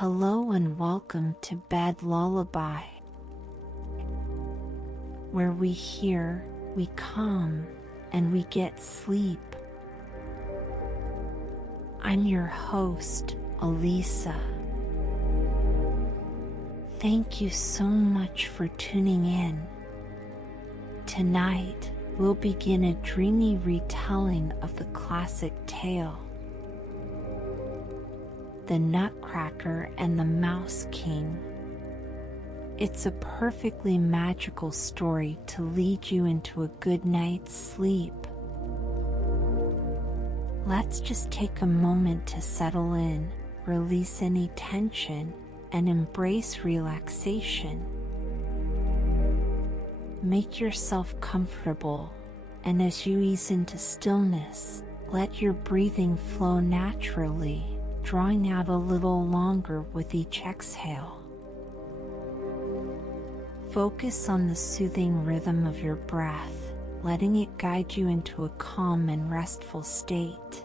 Hello and welcome to Bed Lullaby, where we hear, we calm, and we get sleep. I'm your host, Alisa. Thank you so much for tuning in. Tonight, we'll begin a dreamy retelling of the classic tale, The Nutcracker and the Mouse King. It's a perfectly magical story to lead you into a good night's sleep. Let's just take a moment to settle in, release any tension, and embrace relaxation. Make yourself comfortable, and as you ease into stillness, let your breathing flow naturally, drawing out a little longer with each exhale. Focus on the soothing rhythm of your breath, letting it guide you into a calm and restful state.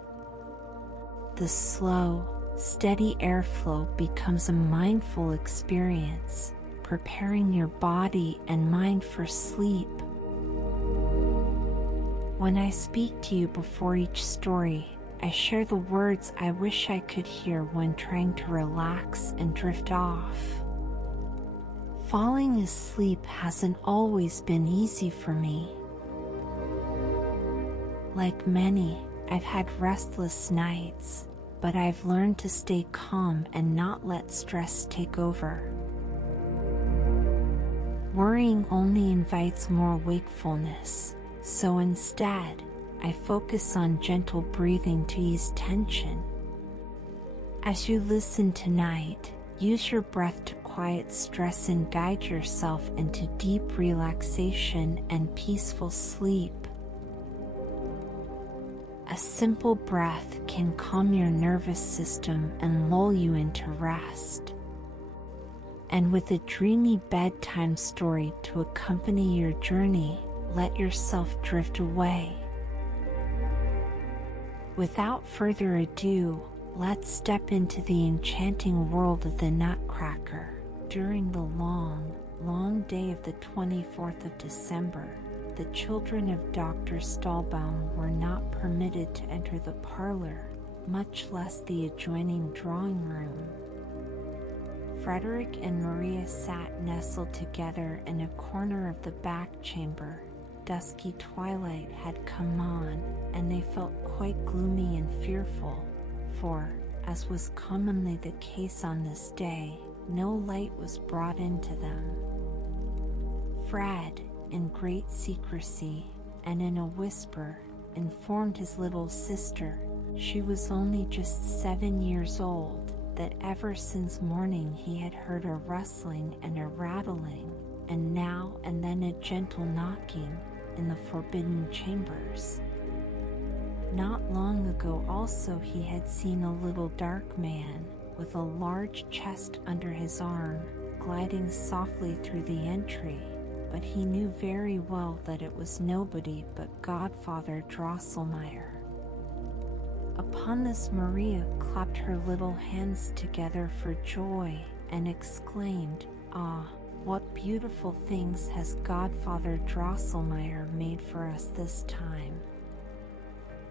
The slow, steady airflow becomes a mindful experience, preparing your body and mind for sleep. When I speak to you before each story, I share the words I wish I could hear when trying to relax and drift off. Falling asleep hasn't always been easy for me. Like many, I've had restless nights, but I've learned to stay calm and not let stress take over. Worrying only invites more wakefulness, so instead, I focus on gentle breathing to ease tension. As you listen tonight, use your breath to quiet stress and guide yourself into deep relaxation and peaceful sleep. A simple breath can calm your nervous system and lull you into rest. And with a dreamy bedtime story to accompany your journey, let yourself drift away. Without further ado, let's step into the enchanting world of the Nutcracker. During the long day of the 24th of December, the children of Dr. Stahlbaum were not permitted to enter the parlor, much less the adjoining drawing room. Frederick and Maria sat nestled together in a corner of the back chamber. Dusky twilight had come on, and they felt quite gloomy and fearful, for, as was commonly the case on this day, no light was brought into them. Fred, in great secrecy, and in a whisper, informed his little sister, she was only just 7 years old, that ever since morning he had heard a rustling and a rattling, and now and then a gentle knocking, in the forbidden chambers. Not long ago also he had seen a little dark man, with a large chest under his arm, gliding softly through the entry, but he knew very well that it was nobody but Godfather Drosselmeyer. Upon this Maria clapped her little hands together for joy, and exclaimed, "Ah, what beautiful things has Godfather Drosselmeyer made for us this time."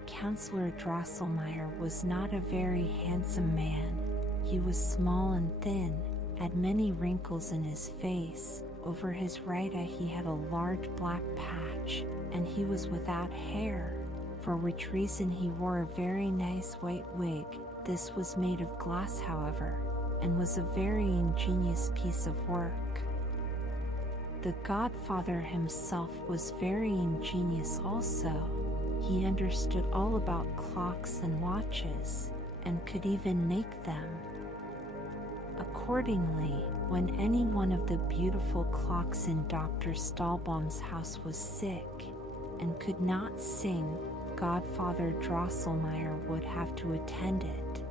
Counselor Drosselmeyer was not a very handsome man. He was small and thin, had many wrinkles in his face. Over his right eye he had a large black patch, and he was without hair, for which reason he wore a very nice white wig. This was made of glass, however, and was a very ingenious piece of work. The Godfather himself was very ingenious also. He understood all about clocks and watches, and could even make them. Accordingly, when any one of the beautiful clocks in Dr. Stahlbaum's house was sick, and could not sing, Godfather Drosselmeyer would have to attend it.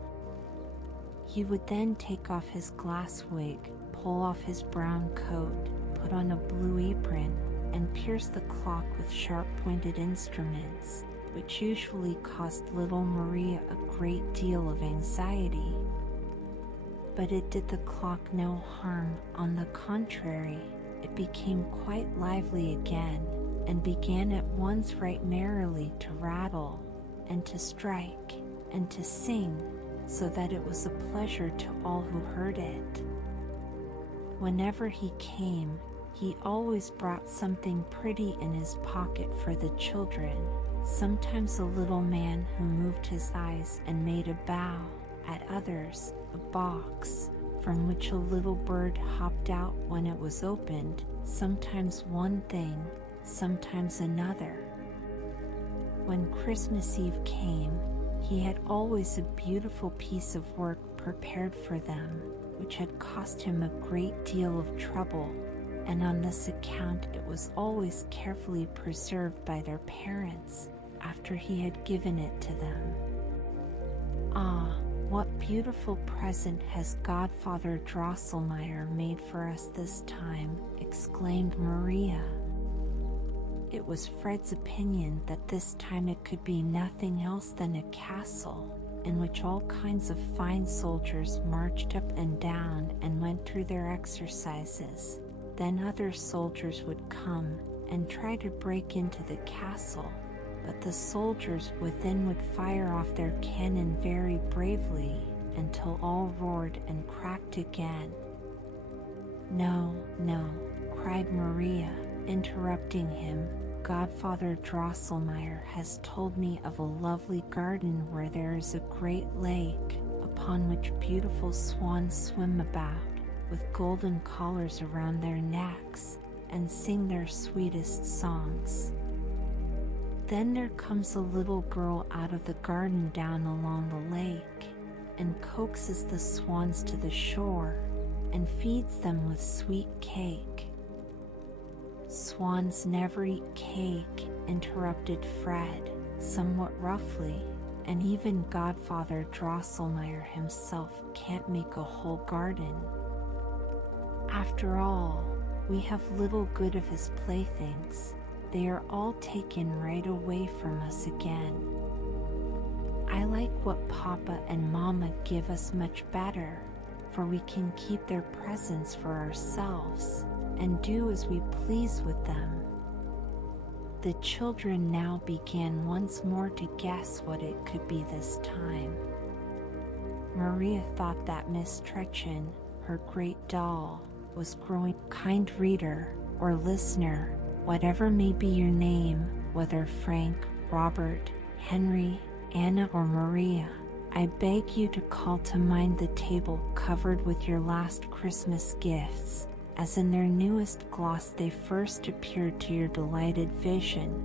He would then take off his glass wig, pull off his brown coat, put on a blue apron, and pierce the clock with sharp-pointed instruments, which usually caused little Maria a great deal of anxiety. But it did the clock no harm. On the contrary, it became quite lively again, and began at once right merrily to rattle, and to strike, and to sing, so that it was a pleasure to all who heard it. Whenever he came, he always brought something pretty in his pocket for the children, sometimes a little man who moved his eyes and made a bow, at others, a box, from which a little bird hopped out when it was opened, sometimes one thing, sometimes another. When Christmas Eve came, he had always a beautiful piece of work prepared for them, which had cost him a great deal of trouble, and on this account it was always carefully preserved by their parents, after he had given it to them. Ah, what beautiful present has Godfather Drosselmeyer made for us this time, exclaimed Maria. It was Fred's opinion that this time it could be nothing else than a castle, in which all kinds of fine soldiers marched up and down and went through their exercises. Then other soldiers would come and try to break into the castle, but the soldiers within would fire off their cannon very bravely until all roared and cracked again. No, no, cried Maria, interrupting him. Godfather Drosselmeyer has told me of a lovely garden where there is a great lake, upon which beautiful swans swim about, with golden collars around their necks, and sing their sweetest songs. Then there comes a little girl out of the garden down along the lake, and coaxes the swans to the shore, and feeds them with sweet cake. Swans never eat cake, interrupted Fred, somewhat roughly, and even Godfather Drosselmeyer himself can't make a whole garden. After all, we have little good of his playthings. They are all taken right away from us again. I like what Papa and Mama give us much better, for we can keep their presents for ourselves, and do as we please with them. The children now began once more to guess what it could be this time. Maria thought that Miss Trechen, her great doll, was growing. Kind reader, or listener, whatever may be your name, whether Frank, Robert, Henry, Anna, or Maria, I beg you to call to mind the table covered with your last Christmas gifts, as in their newest gloss they first appeared to your delighted vision.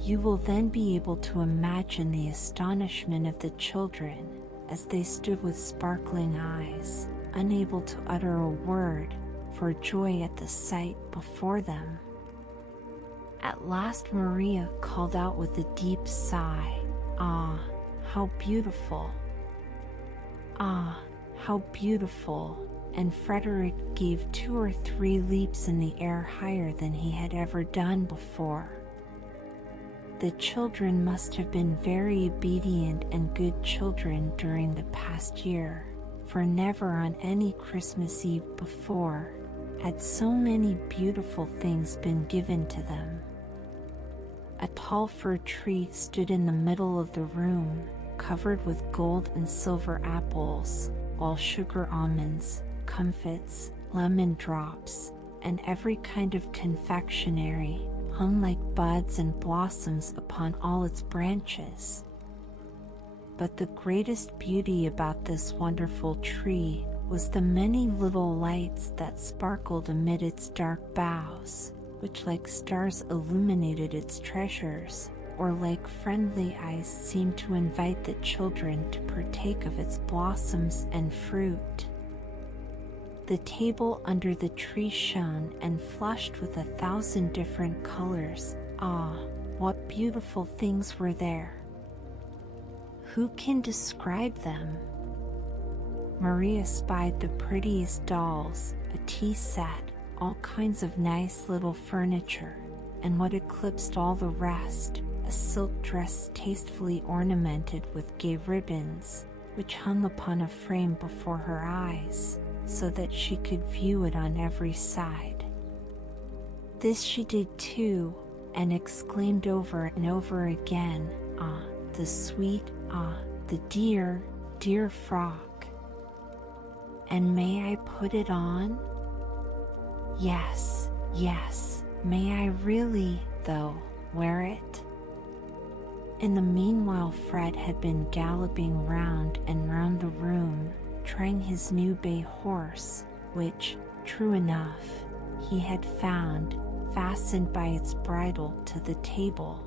You will then be able to imagine the astonishment of the children, as they stood with sparkling eyes, unable to utter a word, for joy at the sight before them. At last Maria called out with a deep sigh, "Ah, how beautiful! Ah, how beautiful!" And Frederick gave 2 or 3 leaps in the air higher than he had ever done before. The children must have been very obedient and good children during the past year, for never on any Christmas Eve before had so many beautiful things been given to them. A tall fir tree stood in the middle of the room, covered with gold and silver apples, while sugar almonds, comfits, lemon drops, and every kind of confectionery hung like buds and blossoms upon all its branches. But the greatest beauty about this wonderful tree was the many little lights that sparkled amid its dark boughs, which like stars illuminated its treasures, or like friendly eyes seemed to invite the children to partake of its blossoms and fruit. The table under the tree shone and flushed with 1,000 different colors. Ah, what beautiful things were there! Who can describe them? Maria spied the prettiest dolls, a tea set, all kinds of nice little furniture, and what eclipsed all the rest, a silk dress tastefully ornamented with gay ribbons, which hung upon a frame before her eyes, so that she could view it on every side. This she did too, and exclaimed over and over again, "Ah, the sweet, ah, the dear, dear frock. And may I put it on? Yes, yes, may I really, though, wear it?" In the meanwhile, Fred had been galloping round and round the room, trying his new bay horse, which, true enough, he had found fastened by its bridle to the table.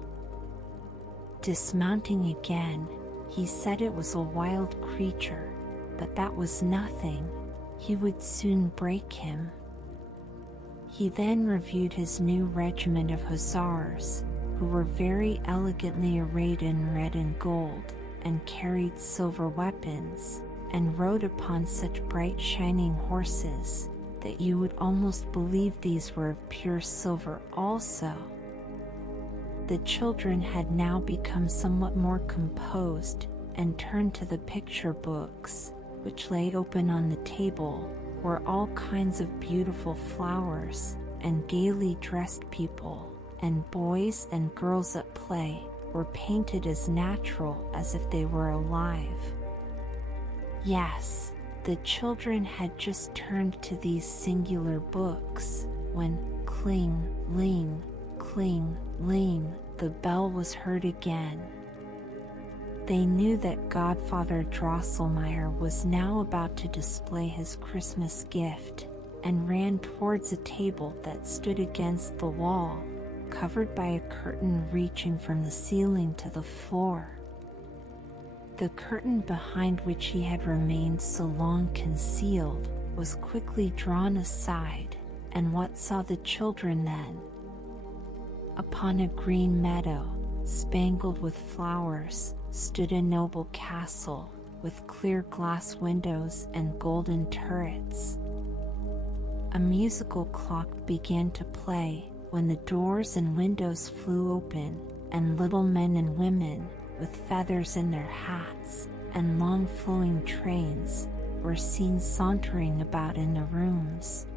Dismounting again, he said it was a wild creature, but that was nothing, he would soon break him. He then reviewed his new regiment of hussars, who were very elegantly arrayed in red and gold, and carried silver weapons, and rode upon such bright shining horses, that you would almost believe these were of pure silver also. The children had now become somewhat more composed, and turned to the picture books, which lay open on the table, where all kinds of beautiful flowers, and gaily dressed people, and boys and girls at play, were painted as natural as if they were alive. Yes, the children had just turned to these singular books, when cling, ling, the bell was heard again. They knew that Godfather Drosselmeyer was now about to display his Christmas gift, and ran towards a table that stood against the wall, covered by a curtain reaching from the ceiling to the floor. The curtain behind which he had remained so long concealed was quickly drawn aside, and what saw the children then? Upon a green meadow, spangled with flowers, stood a noble castle, with clear glass windows and golden turrets. A musical clock began to play, when the doors and windows flew open, and little men and women, with feathers in their hats, and long flowing trains, were seen sauntering about in the rooms.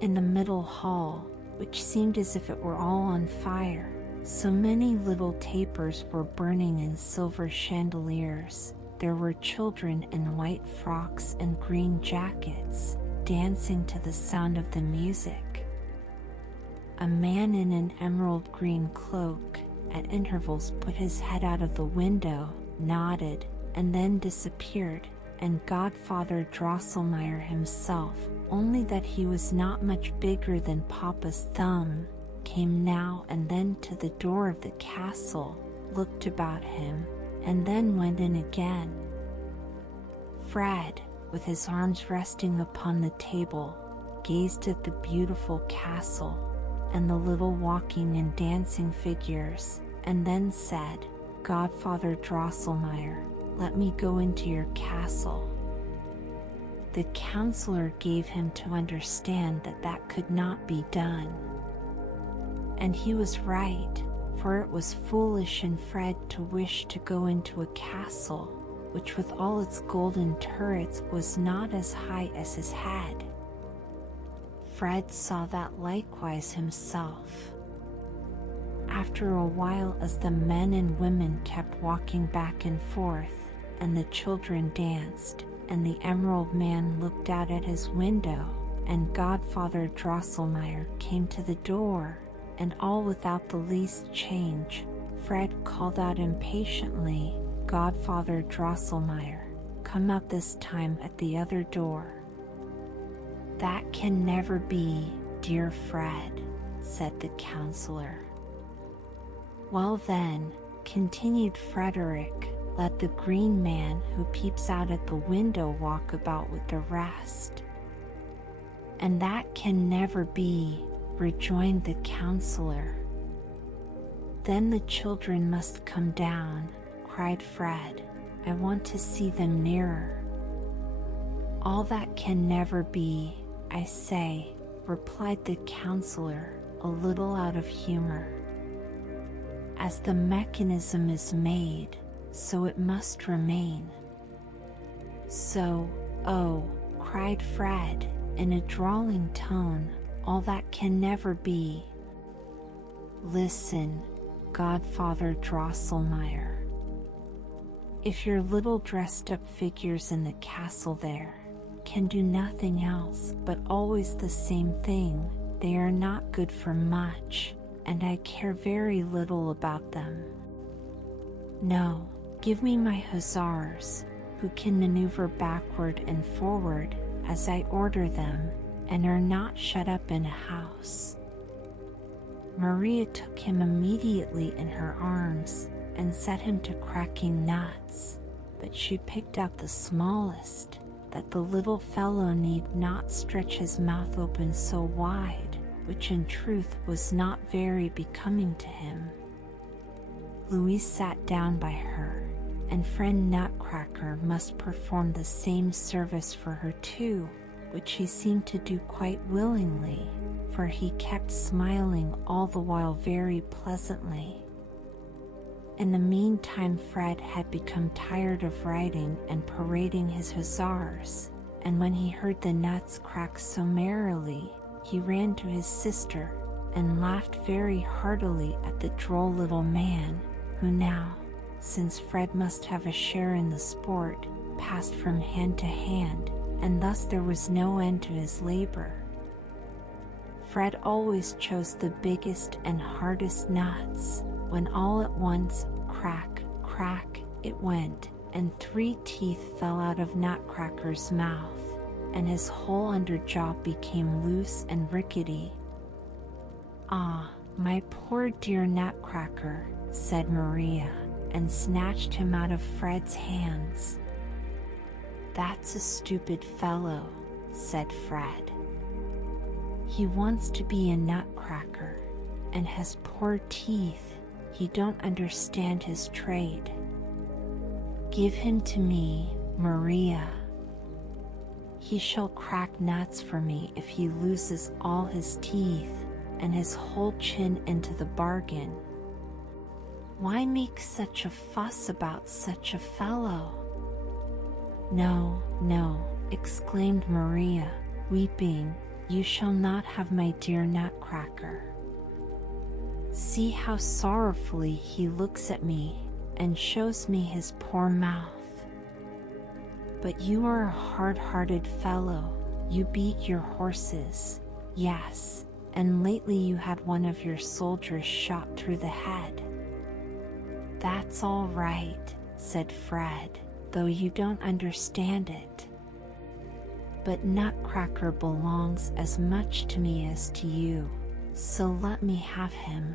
In the middle hall, which seemed as if it were all on fire, so many little tapers were burning in silver chandeliers, there were children in white frocks and green jackets, dancing to the sound of the music. A man in an emerald green cloak, at intervals put his head out of the window, nodded, and then disappeared, and Godfather Drosselmeyer himself, only that he was not much bigger than Papa's thumb, came now and then to the door of the castle, looked about him, and then went in again. Fred, with his arms resting upon the table, gazed at the beautiful castle, and the little walking and dancing figures, and then said, "Godfather Drosselmeyer, let me go into your castle." The counselor gave him to understand that that could not be done. And he was right, for it was foolish in Fred to wish to go into a castle, which with all its golden turrets was not as high as his head. Fred saw that likewise himself. After a while, as the men and women kept walking back and forth, and the children danced, and the Emerald Man looked out at his window, and Godfather Drosselmeyer came to the door, and all without the least change, Fred called out impatiently, "Godfather Drosselmeyer, come out this time at the other door." "That can never be, dear Fred," said the counselor. "Well then," continued Frederick, "let the green man who peeps out at the window walk about with the rest." "And that can never be," rejoined the counselor. "Then the children must come down," cried Fred. "I want to see them nearer." "All that can never be, I say," replied the counselor, a little out of humor. "As the mechanism is made, so it must remain. So, oh, cried Fred, in a drawling tone, all that can never be. Listen, Godfather Drosselmeyer. If your little dressed-up figures in the castle there can do nothing else but always the same thing, they are not good for much, and I care very little about them. No, give me my hussars, who can maneuver backward and forward as I order them, and are not shut up in a house. Maria took him immediately in her arms and set him to cracking nuts, but she picked out the smallest, that the little fellow need not stretch his mouth open so wide, which in truth was not very becoming to him. Louise sat down by her, and friend Nutcracker must perform the same service for her too, which he seemed to do quite willingly, for he kept smiling all the while very pleasantly. In the meantime Fred had become tired of riding and parading his hussars, and when he heard the nuts crack so merrily, he ran to his sister and laughed very heartily at the droll little man, who now, since Fred must have a share in the sport, passed from hand to hand, and thus there was no end to his labor. Fred always chose the biggest and hardest nuts, when all at once, crack, crack, it went, and 3 teeth fell out of Nutcracker's mouth, and his whole underjaw became loose and rickety. "Ah, my poor dear Nutcracker," said Maria, and snatched him out of Fred's hands. "That's a stupid fellow," said Fred. "He wants to be a nutcracker, and has poor teeth. He don't understand his trade. Give him to me, Maria. He shall crack nuts for me if he loses all his teeth, and his whole chin into the bargain. Why make such a fuss about such a fellow?" "No, no," exclaimed Maria, weeping, "you shall not have my dear Nutcracker. See how sorrowfully he looks at me, and shows me his poor mouth. But you are a hard-hearted fellow, you beat your horses, yes, and lately you had one of your soldiers shot through the head." "That's all right," said Fred, "though you don't understand it. But Nutcracker belongs as much to me as to you, so let me have him."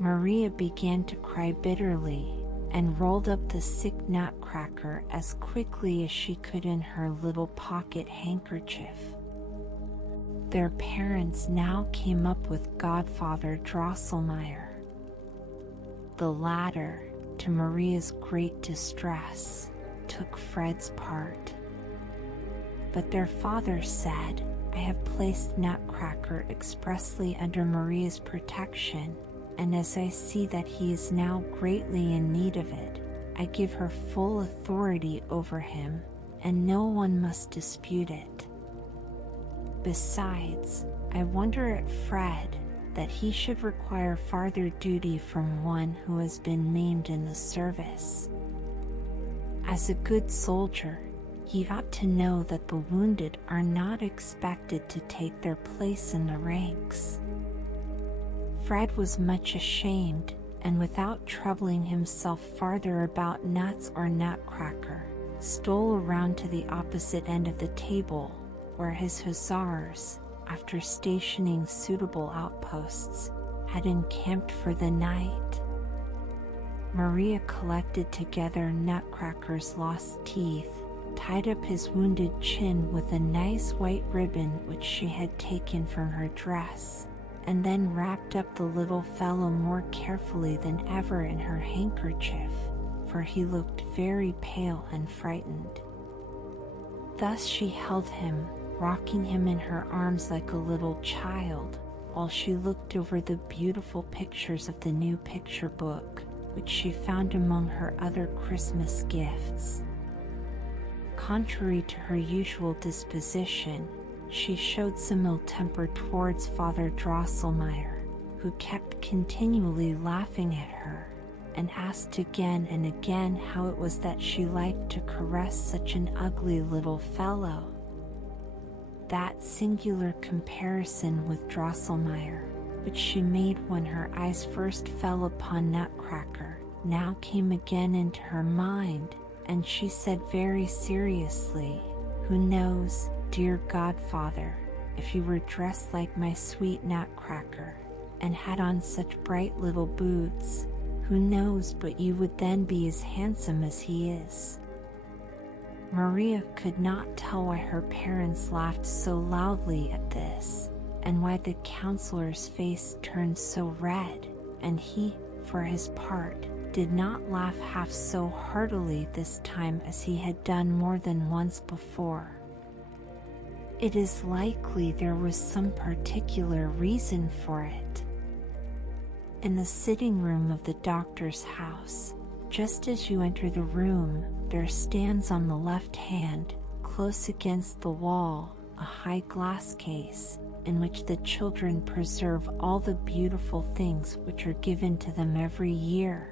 Maria began to cry bitterly, and rolled up the sick Nutcracker as quickly as she could in her little pocket handkerchief. Their parents now came up with Godfather Drosselmeyer. The latter, to Maria's great distress, took Fred's part. But their father said, "I have placed Nutcracker expressly under Maria's protection, and as I see that he is now greatly in need of it, I give her full authority over him, and no one must dispute it. Besides, I wonder at Fred, that he should require farther duty from one who has been named in the service. As a good soldier, he ought to know that the wounded are not expected to take their place in the ranks." Fred was much ashamed, and without troubling himself farther about nuts or Nutcracker, stole around to the opposite end of the table, where his hussars, after stationing suitable outposts, had encamped for the night. Maria collected together Nutcracker's lost teeth, tied up his wounded chin with a nice white ribbon which she had taken from her dress, and then wrapped up the little fellow more carefully than ever in her handkerchief, for he looked very pale and frightened. Thus she held him, rocking him in her arms like a little child, while she looked over the beautiful pictures of the new picture book, which she found among her other Christmas gifts. Contrary to her usual disposition, she showed some ill temper towards Father Drosselmeyer, who kept continually laughing at her, and asked again and again how it was that she liked to caress such an ugly little fellow. That singular comparison with Drosselmeyer, which she made when her eyes first fell upon Nutcracker, now came again into her mind, and she said very seriously, "Who knows, dear godfather, if you were dressed like my sweet Nutcracker, and had on such bright little boots, who knows but you would then be as handsome as he is?" Maria could not tell why her parents laughed so loudly at this, and why the counselor's face turned so red, and he, for his part, did not laugh half so heartily this time as he had done more than once before. It is likely there was some particular reason for it. In the sitting room of the doctor's house, just as you enter the room, there stands on the left hand, close against the wall, a high glass case, in which the children preserve all the beautiful things which are given to them every year.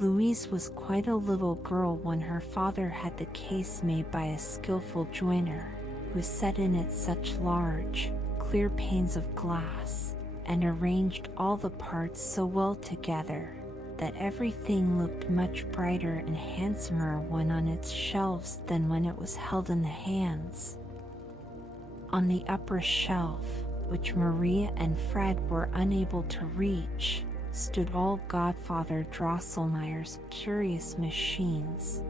Louise was quite a little girl when her father had the case made by a skillful joiner, who set in it such large, clear panes of glass, and arranged all the parts so well together, that everything looked much brighter and handsomer when on its shelves than when it was held in the hands. On the upper shelf, which Maria and Fred were unable to reach, stood all Godfather Drosselmeyer's curious machines.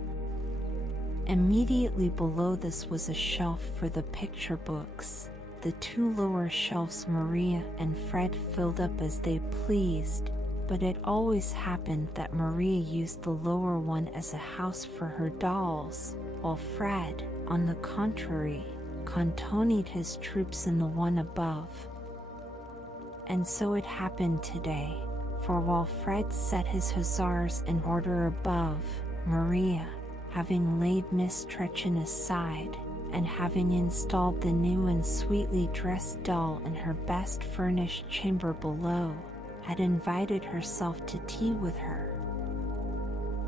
Immediately below this was a shelf for the picture books. The two lower shelves Maria and Fred filled up as they pleased, but it always happened that Maria used the lower one as a house for her dolls, while Fred, on the contrary, cantoned his troops in the one above. And so it happened today, for while Fred set his hussars in order above, Maria, having laid Miss Tretchen aside, and having installed the new and sweetly dressed doll in her best furnished chamber below, had invited herself to tea with her.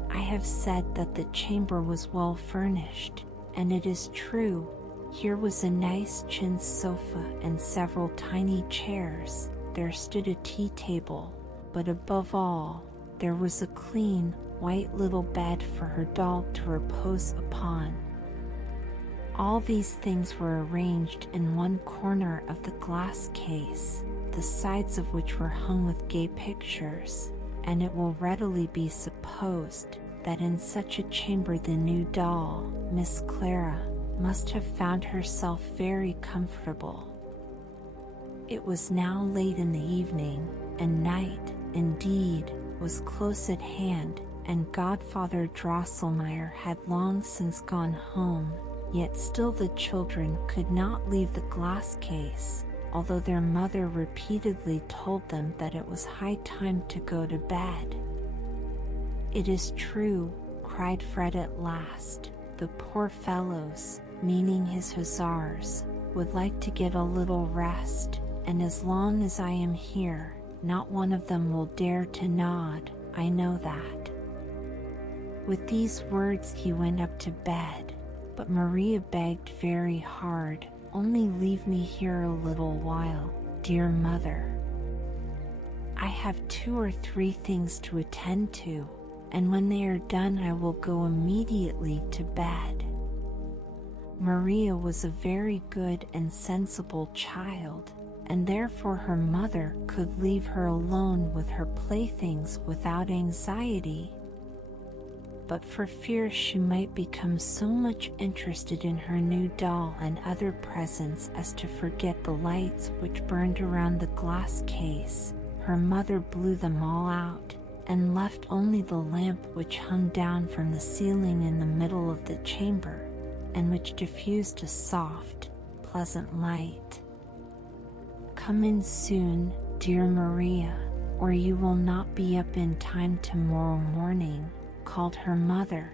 I have said that the chamber was well furnished, and it is true. Here was a nice chintz sofa and several tiny chairs. There stood a tea table, but above all, there was a clean, white little bed for her doll to repose upon. All these things were arranged in one corner of the glass case, the sides of which were hung with gay pictures, and it will readily be supposed that in such a chamber the new doll, Miss Clara, must have found herself very comfortable. It was now late in the evening, and night, indeed, was close at hand, and Godfather Drosselmeyer had long since gone home, yet still the children could not leave the glass case, although their mother repeatedly told them that it was high time to go to bed. "It is true," cried Fred at last, "the poor fellows," meaning his hussars, "would like to get a little rest, and as long as I am here, not one of them will dare to nod, I know that." With these words he went up to bed, but Maria begged very hard, "Only leave me here a little while, dear mother. I have 2 or 3 things to attend to, and when they are done I will go immediately to bed." Maria was a very good and sensible child, and therefore her mother could leave her alone with her playthings without anxiety. But for fear she might become so much interested in her new doll and other presents as to forget the lights which burned around the glass case, her mother blew them all out, and left only the lamp which hung down from the ceiling in the middle of the chamber, and which diffused a soft, pleasant light. "Come in soon, dear Maria, or you will not be up in time tomorrow morning," called her mother,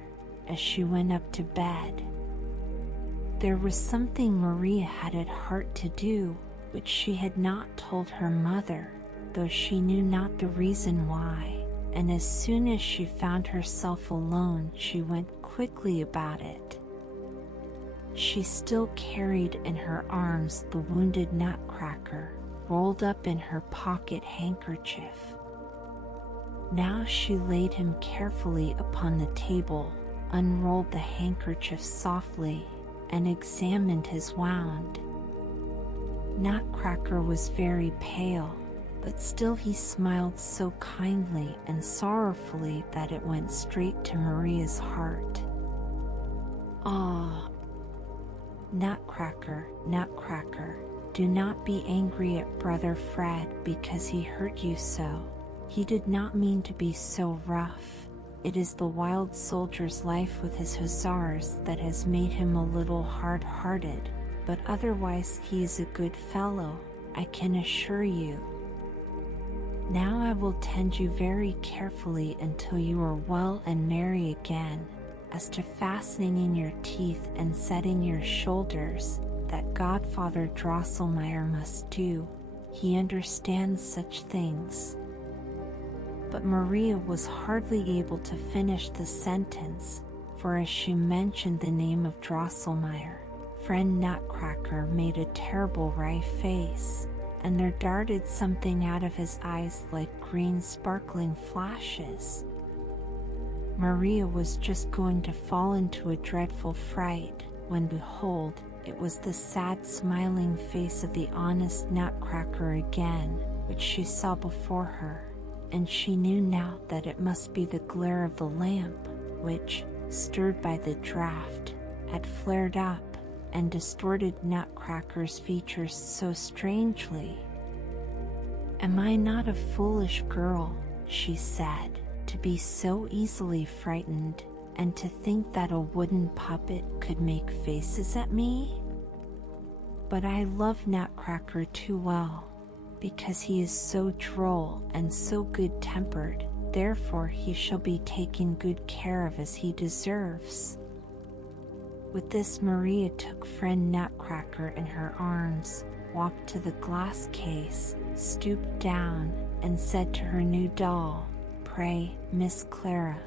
as she went up to bed. There was something Maria had at heart to do, which she had not told her mother, though she knew not the reason why, and as soon as she found herself alone, she went quickly about it. She still carried in her arms the wounded Nutcracker, rolled up in her pocket handkerchief. Now she laid him carefully upon the table, unrolled the handkerchief softly, and examined his wound. Nutcracker was very pale, but still he smiled so kindly and sorrowfully that it went straight to Maria's heart. "Ah, Nutcracker, Nutcracker, do not be angry at Brother Fred because he hurt you so. He did not mean to be so rough. It is the wild soldier's life with his hussars that has made him a little hard-hearted, but otherwise he is a good fellow, I can assure you. Now I will tend you very carefully until you are well and merry again. As to fastening in your teeth and setting your shoulders, that Godfather Drosselmeyer must do. He understands such things." But Maria was hardly able to finish the sentence, for as she mentioned the name of Drosselmeyer, friend Nutcracker made a terrible wry face, and there darted something out of his eyes like green sparkling flashes. Maria was just going to fall into a dreadful fright, when behold, it was the sad smiling face of the honest Nutcracker again, which she saw before her, and she knew now that it must be the glare of the lamp, which, stirred by the draught, had flared up and distorted Nutcracker's features so strangely. "Am I not a foolish girl," she said, "to be so easily frightened, and to think that a wooden puppet could make faces at me? But I love Nutcracker too well, because he is so droll and so good-tempered, therefore he shall be taken good care of as he deserves." With this Maria took friend Nutcracker in her arms, walked to the glass case, stooped down, and said to her new doll, "Pray, Miss Clara,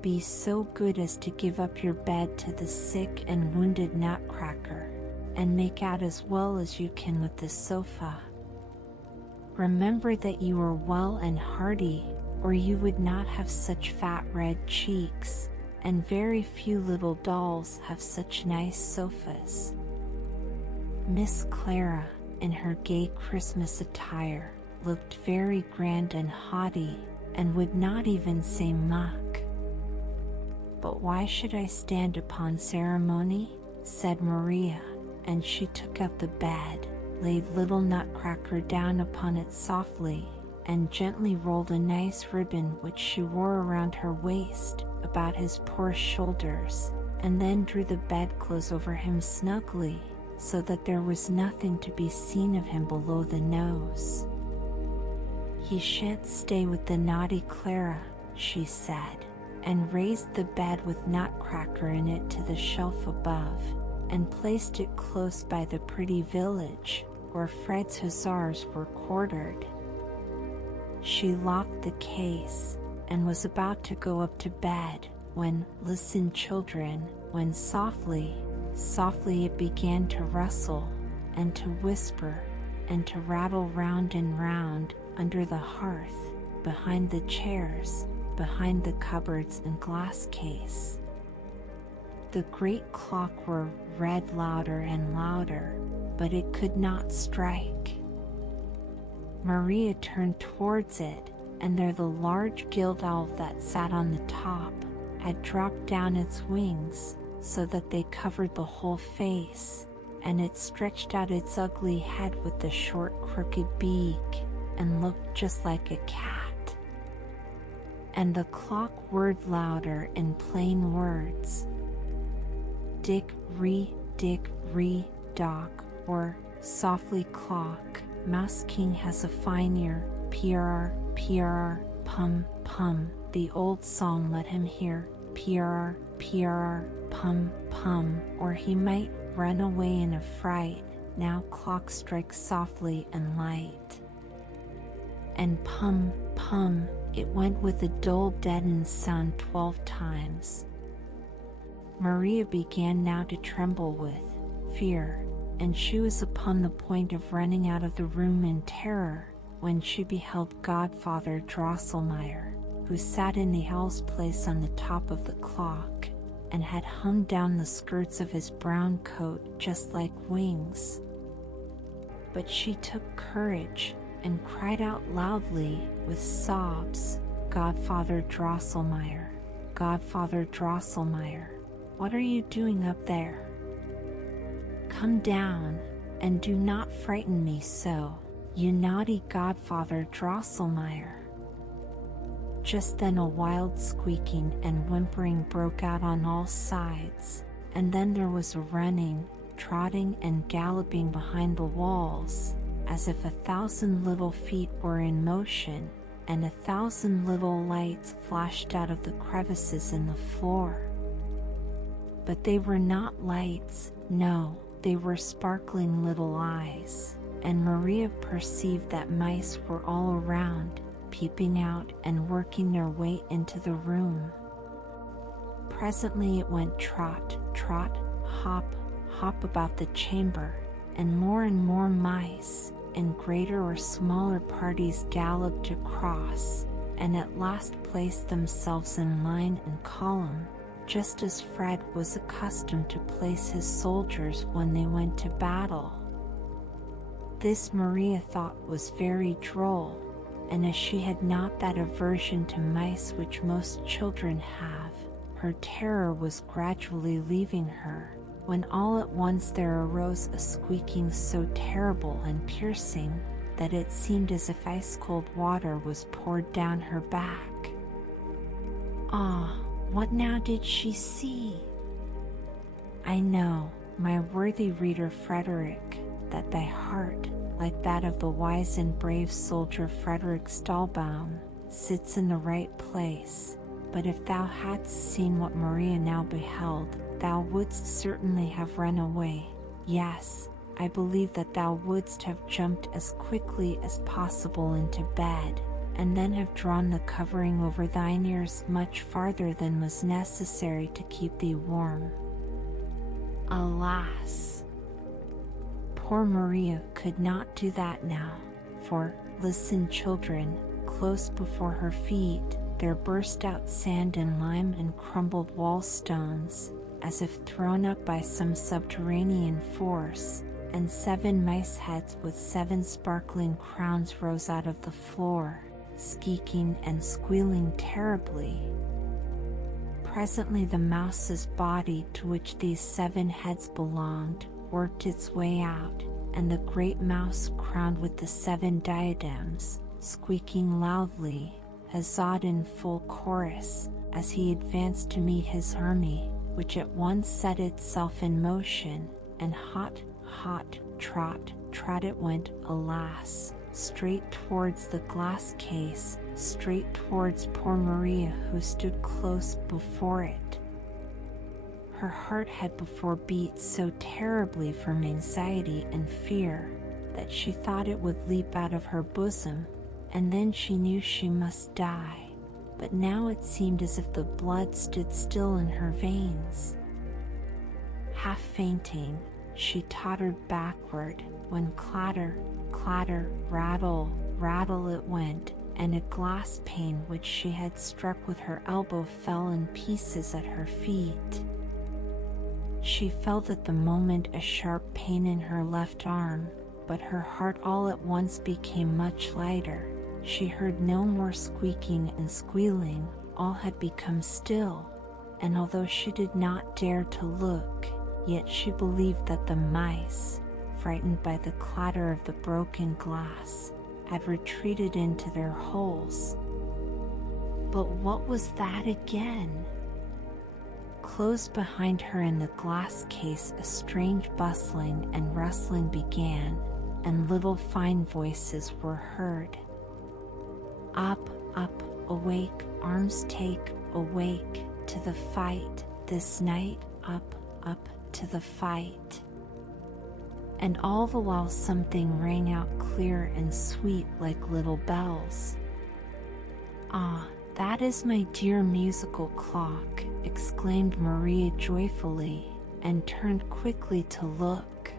be so good as to give up your bed to the sick and wounded Nutcracker, and make out as well as you can with the sofa. Remember that you are well and hearty, or you would not have such fat red cheeks, and very few little dolls have such nice sofas." Miss Clara, in her gay Christmas attire, looked very grand and haughty, and would not even say muck. "But why should I stand upon ceremony?" said Maria, and she took up the bed, laid little Nutcracker down upon it softly, and gently rolled a nice ribbon which she wore around her waist about his poor shoulders, and then drew the bedclothes over him snugly, so that there was nothing to be seen of him below the nose. "He shan't stay with the naughty Clara," she said, and raised the bed with Nutcracker in it to the shelf above, and placed it close by the pretty village, where Fred's hussars were quartered. She locked the case, and was about to go up to bed, when, listen children, when softly, softly it began to rustle, and to whisper, and to rattle round and round, under the hearth, behind the chairs, behind the cupboards and glass case. The great clock read louder and louder, but it could not strike. Maria turned towards it, and there the large gilt owl that sat on the top had dropped down its wings, so that they covered the whole face, and it stretched out its ugly head with the short crooked beak, and looked just like a cat. And the clock whirred louder in plain words, "Dick re, dock," or "Softly clock, Mouse King has a fine ear, prr, prr, pum, pum." The old song let him hear, prr, pum pum, or he might run away in a fright. Now clock strikes softly and light. And pum pum, it went with a dull deadened sound 12 times. Maria began now to tremble with fear, and she was upon the point of running out of the room in terror, when she beheld Godfather Drosselmeyer, who sat in the owl's place on the top of the clock, and had hung down the skirts of his brown coat just like wings. But she took courage, and cried out loudly, with sobs, "Godfather Drosselmeyer, Godfather Drosselmeyer, what are you doing up there? Come down, and do not frighten me so, you naughty Godfather Drosselmeyer." Just then a wild squeaking and whimpering broke out on all sides, and then there was a running, trotting and galloping behind the walls, as if 1,000 little feet were in motion, and 1,000 little lights flashed out of the crevices in the floor. But they were not lights, no, they were sparkling little eyes, and Maria perceived that mice were all around, peeping out and working their way into the room. Presently it went trot, trot, hop, hop about the chamber, and more mice, in greater or smaller parties, galloped across, and at last placed themselves in line and column, just as Fred was accustomed to place his soldiers when they went to battle. This Maria thought was very droll, and as she had not that aversion to mice which most children have, her terror was gradually leaving her, when all at once there arose a squeaking so terrible and piercing, that it seemed as if ice-cold water was poured down her back. Ah, what now did she see? I know, my worthy reader Frederick, that thy heart, like that of the wise and brave soldier Frederick Stahlbaum, sits in the right place, but if thou hadst seen what Maria now beheld, thou wouldst certainly have run away. Yes, I believe that thou wouldst have jumped as quickly as possible into bed, and then have drawn the covering over thine ears much farther than was necessary to keep thee warm. Alas! Poor Maria could not do that now, for, listen children, close before her feet, there burst out sand and lime and crumbled wall stones, as if thrown up by some subterranean force, and 7 mice heads with 7 sparkling crowns rose out of the floor, squeaking and squealing terribly. Presently the mouse's body, to which these 7 heads belonged, worked its way out, and the great mouse crowned with the 7 diadems, squeaking loudly, huzza'd in full chorus, as he advanced to meet his army, which at once set itself in motion, and hot, hot, trot, trot it went, alas, straight towards the glass case, straight towards poor Maria, who stood close before it. Her heart had before beat so terribly from anxiety and fear, that she thought it would leap out of her bosom, and then she knew she must die. But now it seemed as if the blood stood still in her veins. Half fainting, she tottered backward, when clatter, clatter, rattle, rattle it went, and a glass pane which she had struck with her elbow fell in pieces at her feet. She felt at the moment a sharp pain in her left arm, but her heart all at once became much lighter. She heard no more squeaking and squealing, all had become still, and although she did not dare to look, yet she believed that the mice, frightened by the clatter of the broken glass, had retreated into their holes. But what was that again? Close behind her in the glass case a strange bustling and rustling began, and little fine voices were heard. Up, up, awake, arms take, awake, to the fight, this night, up to the fight. And all the while something rang out clear and sweet like little bells. "Ah, that is my dear musical clock," exclaimed Maria joyfully, and turned quickly to look.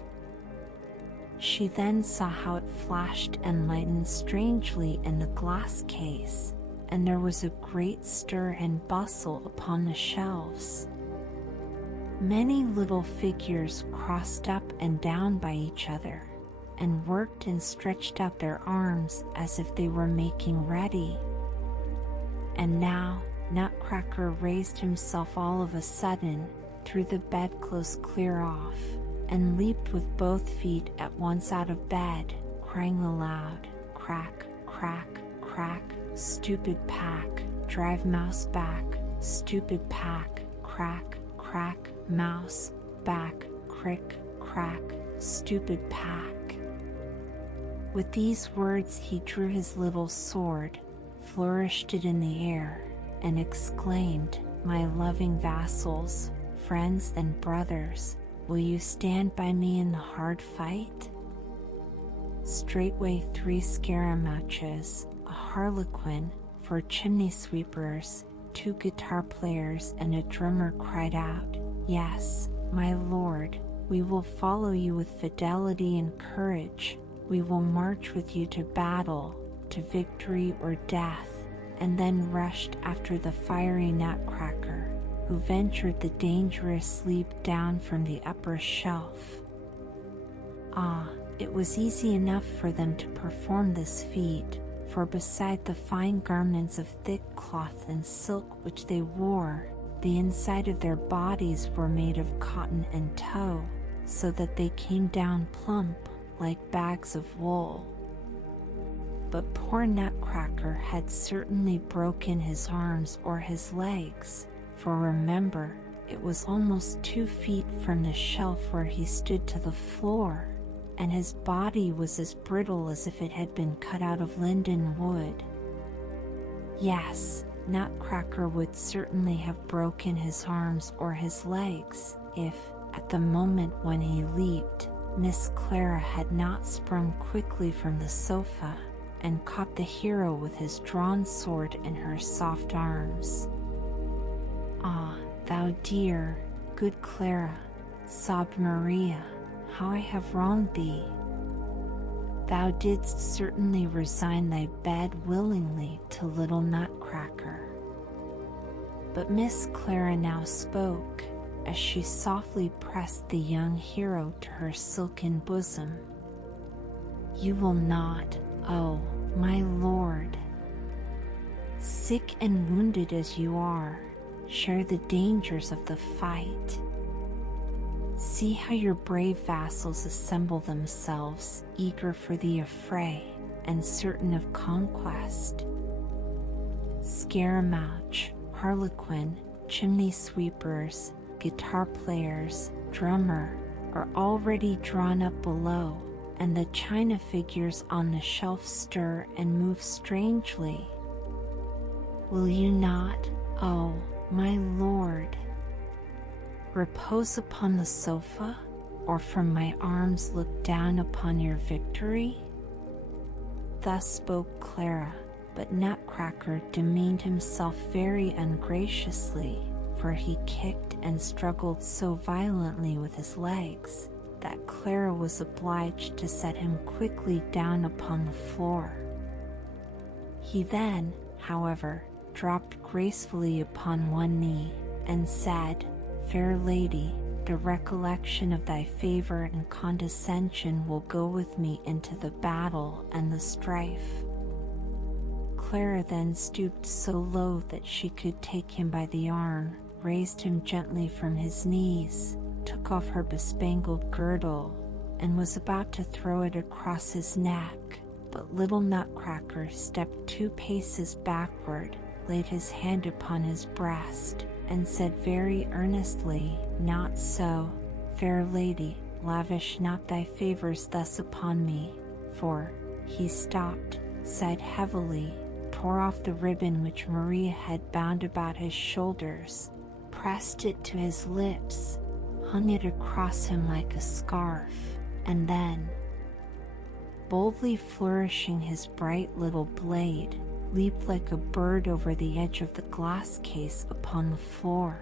She then saw how it flashed and lightened strangely in the glass case, and there was a great stir and bustle upon the shelves. Many little figures crossed up and down by each other, and worked and stretched out their arms as if they were making ready. And now Nutcracker raised himself all of a sudden, threw the bedclothes clear off, and leaped with both feet at once out of bed, crying aloud, "Crack, crack, crack, stupid pack, drive mouse back, stupid pack, crack, crack, mouse, back, crick, crack, stupid pack." With these words he drew his little sword, flourished it in the air, and exclaimed, "My loving vassals, friends and brothers, will you stand by me in the hard fight?" Straightway 3 scaramouches, a harlequin, 4 chimney sweepers, 2 guitar players and a drummer cried out, "Yes, my lord, we will follow you with fidelity and courage. We will march with you to battle, to victory or death," and then rushed after the fiery Nutcracker, who ventured the dangerous leap down from the upper shelf. Ah, it was easy enough for them to perform this feat, for beside the fine garments of thick cloth and silk which they wore, the inside of their bodies were made of cotton and tow, so that they came down plump, like bags of wool. But poor Nutcracker had certainly broken his arms or his legs, for remember, it was almost 2 feet from the shelf where he stood to the floor, and his body was as brittle as if it had been cut out of linden wood. Yes, Nutcracker would certainly have broken his arms or his legs if, at the moment when he leaped, Miss Clara had not sprung quickly from the sofa and caught the hero with his drawn sword in her soft arms. "Ah, thou dear, good Clara," sobbed Maria, "how I have wronged thee. Thou didst certainly resign thy bed willingly to little Nutcracker." But Miss Clara now spoke, as she softly pressed the young hero to her silken bosom. "You will not, oh, my lord, sick and wounded as you are, share the dangers of the fight. See how your brave vassals assemble themselves, eager for the affray, and certain of conquest. Scaramouche, harlequin, chimney sweepers, guitar players, drummer, are already drawn up below, and the china figures on the shelf stir and move strangely. Will you not, oh, my lord, repose upon the sofa, or from my arms look down upon your victory?" Thus spoke Clara, but Nutcracker demeaned himself very ungraciously, for he kicked and struggled so violently with his legs that Clara was obliged to set him quickly down upon the floor. He then, however, dropped gracefully upon one knee, and said, "Fair lady, the recollection of thy favor and condescension will go with me into the battle and the strife." Clara then stooped so low that she could take him by the arm, raised him gently from his knees, took off her bespangled girdle, and was about to throw it across his neck, but little Nutcracker stepped 2 paces backward, laid his hand upon his breast, and said very earnestly, "Not so, fair lady, lavish not thy favors thus upon me, for," he stopped, sighed heavily, tore off the ribbon which Maria had bound about his shoulders, pressed it to his lips, hung it across him like a scarf, and then, boldly flourishing his bright little blade, leaped like a bird over the edge of the glass case upon the floor.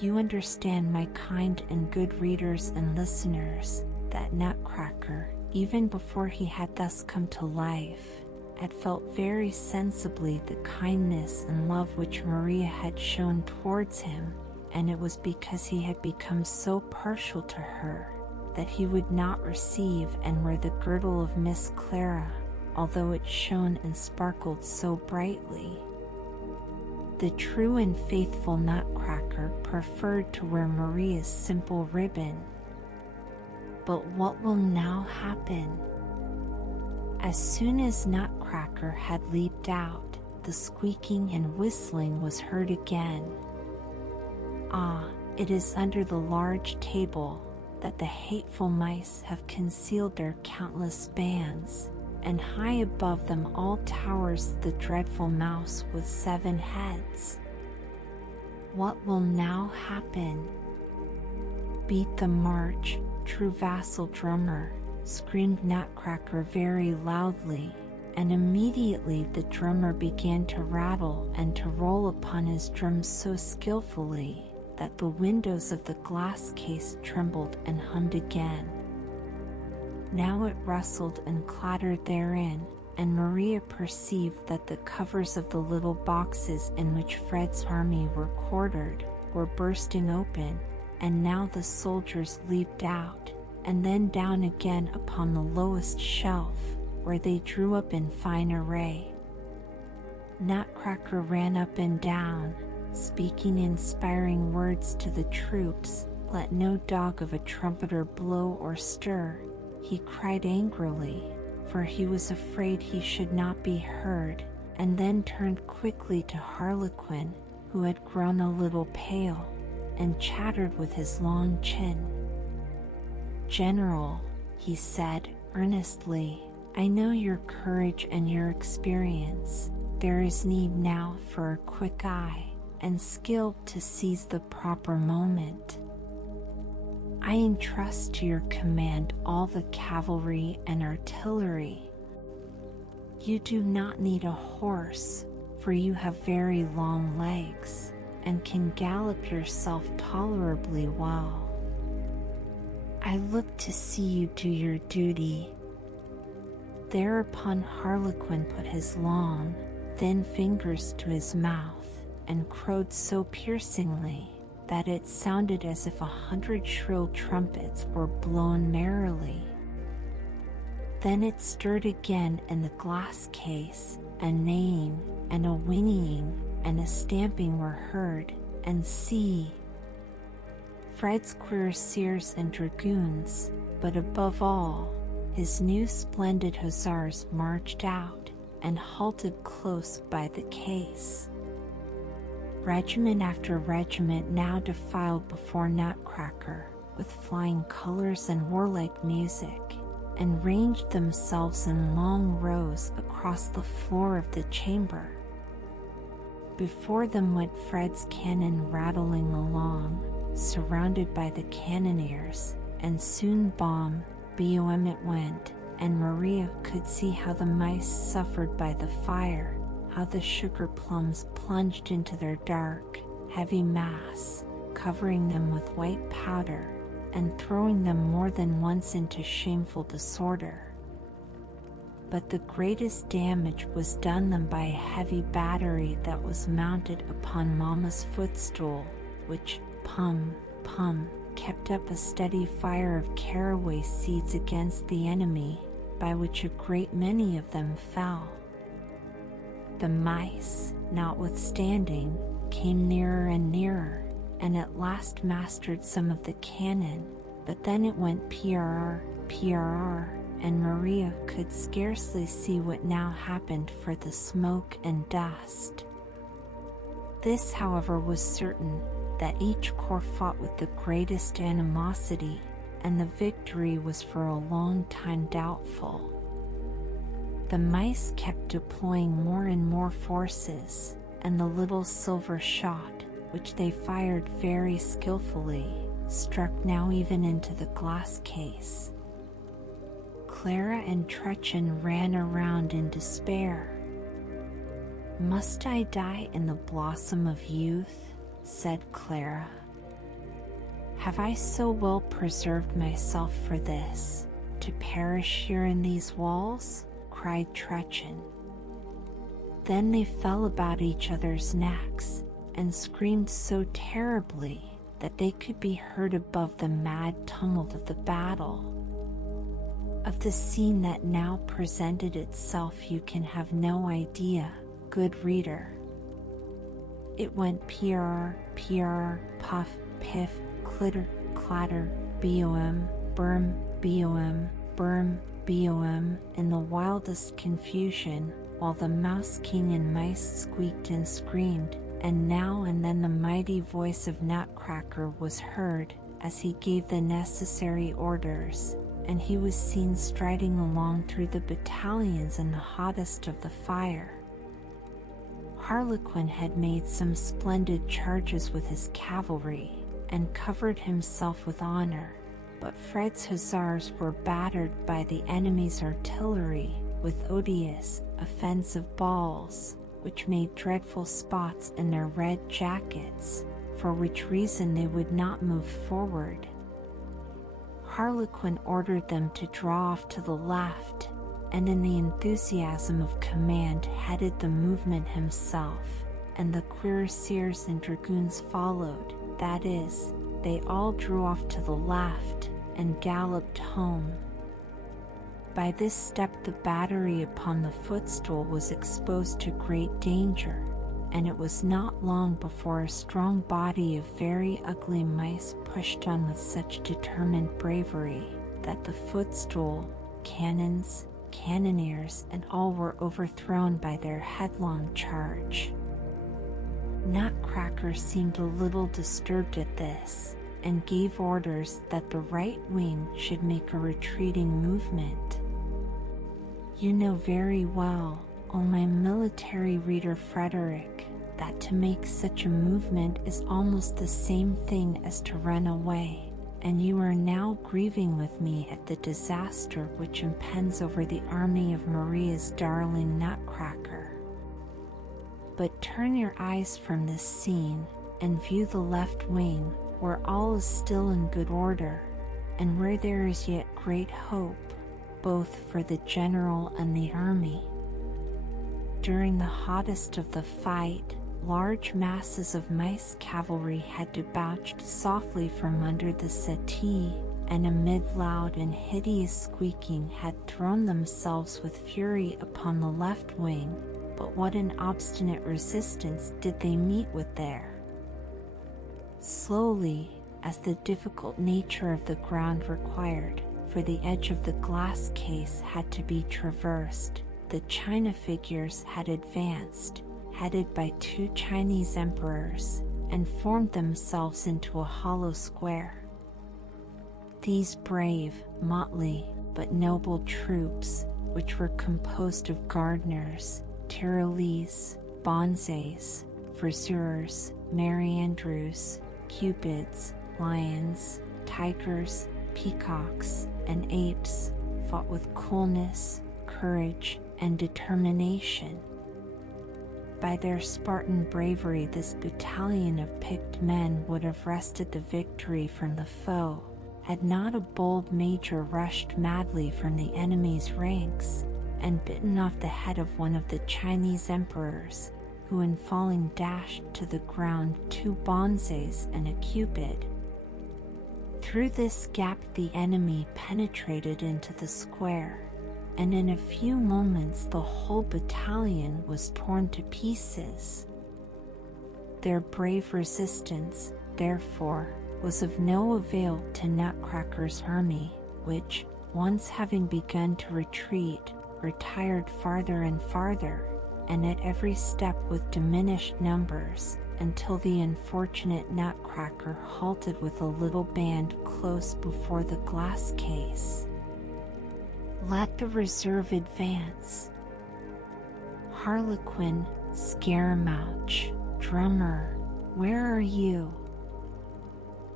You understand, my kind and good readers and listeners, that Nutcracker, even before he had thus come to life, had felt very sensibly the kindness and love which Maria had shown towards him, and it was because he had become so partial to her that he would not receive and wear the girdle of Miss Clara, although it shone and sparkled so brightly. The true and faithful Nutcracker preferred to wear Maria's simple ribbon. But what will now happen? As soon as Nutcracker had leaped out, the squeaking and whistling was heard again. Ah, it is under the large table that the hateful mice have concealed their countless bands, and high above them all towers the dreadful mouse with 7 heads. What will now happen? Beat the march, true vassal drummer, screamed Nutcracker very loudly, and immediately the drummer began to rattle and to roll upon his drum so skillfully that the windows of the glass case trembled and hummed again. Now it rustled and clattered therein, and Maria perceived that the covers of the little boxes in which Fred's army were quartered were bursting open, and now the soldiers leaped out, and then down again upon the lowest shelf, where they drew up in fine array. Nutcracker ran up and down, speaking inspiring words to the troops. Let no dog of a trumpeter blow or stir, he cried angrily, for he was afraid he should not be heard, and then turned quickly to Harlequin, who had grown a little pale, and chattered with his long chin. "General," he said earnestly, "I know your courage and your experience. There is need now for a quick eye and skill to seize the proper moment. I entrust to your command all the cavalry and artillery. You do not need a horse, for you have very long legs, and can gallop yourself tolerably well. I look to see you do your duty." Thereupon Harlequin put his long, thin fingers to his mouth, and crowed so piercingly that it sounded as if 100 shrill trumpets were blown merrily. Then it stirred again in the glass case, a neighing and a whinnying and a stamping were heard, and see, Fred's cuirassiers and dragoons, but above all, his new splendid hussars marched out and halted close by the case. Regiment after regiment now defiled before Nutcracker with flying colors and warlike music, and ranged themselves in long rows across the floor of the chamber. Before them went Fred's cannon rattling along, surrounded by the cannoneers, and soon bom it went, and Maria could see how the mice suffered by the fire, how the sugar plums plunged into their dark, heavy mass, covering them with white powder, and throwing them more than once into shameful disorder. But the greatest damage was done them by a heavy battery that was mounted upon Mamma's footstool, which, pum, kept up a steady fire of caraway seeds against the enemy, by which a great many of them fell. The mice, notwithstanding, came nearer and nearer, and at last mastered some of the cannon, but then it went PRR, and Maria could scarcely see what now happened for the smoke and dust. This, however, was certain, that each corps fought with the greatest animosity, and the victory was for a long time doubtful. The mice kept deploying more and more forces, and the little silver shot, which they fired very skillfully, struck now even into the glass case. Clara and Trudchen ran around in despair. "Must I die in the blossom of youth?" said Clara. "Have I so well preserved myself for this, to perish here in these walls?" cried Trudchen. Then they fell about each other's necks, and screamed so terribly that they could be heard above the mad tumult of the battle. Of the scene that now presented itself you can have no idea, good reader. It went PR, PR, puff, piff, clitter, clatter, BOM, burm, BOM, burm, BOM, in the wildest confusion, while the Mouse King and mice squeaked and screamed, and now and then the mighty voice of Nutcracker was heard, as he gave the necessary orders, and he was seen striding along through the battalions in the hottest of the fire. Harlequin had made some splendid charges with his cavalry, and covered himself with honor, but Fred's hussars were battered by the enemy's artillery, with odious, offensive balls, which made dreadful spots in their red jackets, for which reason they would not move forward. Harlequin ordered them to draw off to the left, and in the enthusiasm of command headed the movement himself, and the cuirassiers and dragoons followed, that is, they all drew off to the left, and galloped home. By this step the battery upon the footstool was exposed to great danger, and it was not long before a strong body of very ugly mice pushed on with such determined bravery, that the footstool, cannons, cannoneers, and all were overthrown by their headlong charge. Nutcracker seemed a little disturbed at this, and gave orders that the right wing should make a retreating movement. You know very well, O my military reader Frederick, that to make such a movement is almost the same thing as to run away, and you are now grieving with me at the disaster which impends over the army of Maria's darling Nutcracker. But turn your eyes from this scene, and view the left wing, where all is still in good order, and where there is yet great hope, both for the general and the army. During the hottest of the fight, large masses of mice cavalry had debouched softly from under the settee, and amid loud and hideous squeaking had thrown themselves with fury upon the left wing, but what an obstinate resistance did they meet with there! Slowly, as the difficult nature of the ground required, for the edge of the glass case had to be traversed, the China figures had advanced, headed by 2 Chinese emperors, and formed themselves into a hollow square. These brave, motley, but noble troops, which were composed of gardeners, Tyrolese, bonzes, friseurs, Merry Andrews, cupids, lions, tigers, peacocks, and apes, fought with coolness, courage, and determination. By their Spartan bravery this battalion of picked men would have wrested the victory from the foe, had not a bold major rushed madly from the enemy's ranks, and bitten off the head of one of the Chinese emperors, who in falling dashed to the ground 2 bonzes and a cupid. Through this gap the enemy penetrated into the square, and in a few moments the whole battalion was torn to pieces. Their brave resistance, therefore, was of no avail to Nutcracker's army, which, once having begun to retreat, retired farther and farther, and at every step with diminished numbers, until the unfortunate Nutcracker halted with a little band close before the glass case. Let the reserve advance. Harlequin, Scaramouch, Drummer, Where are you?"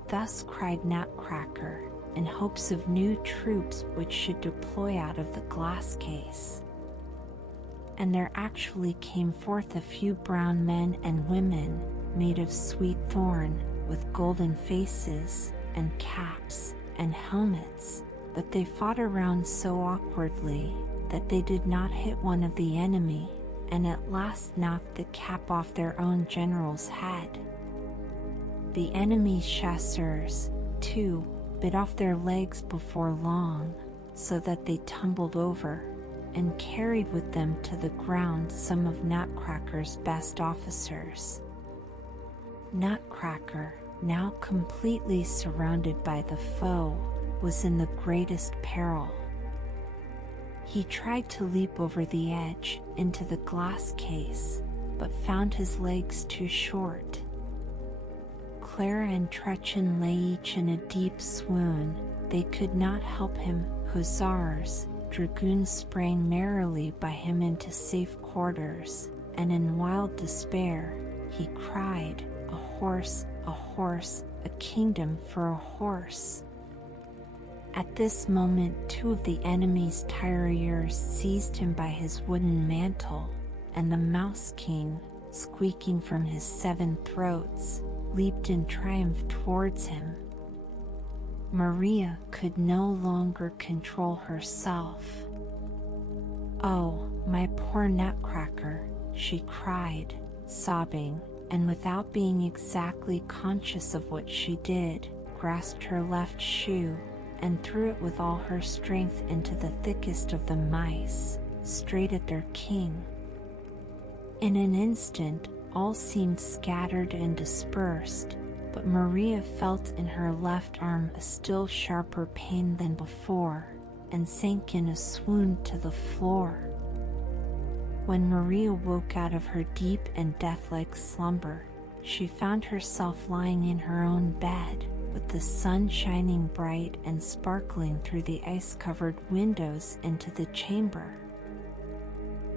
Thus cried Nutcracker, in hopes of new troops which should deploy out of the glass case. And there actually came forth a few brown men and women, made of sweet thorn, with golden faces, and caps, and helmets, but they fought around so awkwardly that they did not hit one of the enemy, and at last knocked the cap off their own general's head. The enemy's chasseurs, too, bit off their legs before long, so that they tumbled over, and carried with them to the ground some of Nutcracker's best officers. Nutcracker, now completely surrounded by the foe, was in the greatest peril. He tried to leap over the edge into the glass case, but found his legs too short. Clara and Trudchen lay each in a deep swoon. They could not help him. Hussars, dragoons sprang merrily by him into safe quarters, and in wild despair, he cried, "A horse, a horse, a kingdom for a horse." At this moment 2 of the enemy's tirailleurs seized him by his wooden mantle, and the Mouse King, squeaking from his 7 throats, leaped in triumph towards him. Maria could no longer control herself. "Oh, my poor Nutcracker," she cried, sobbing, and without being exactly conscious of what she did, grasped her left shoe, and threw it with all her strength into the thickest of the mice, straight at their king. In an instant, all seemed scattered and dispersed, but Maria felt in her left arm a still sharper pain than before, and sank in a swoon to the floor. When Maria woke out of her deep and death-like slumber, she found herself lying in her own bed, with the sun shining bright and sparkling through the ice-covered windows into the chamber.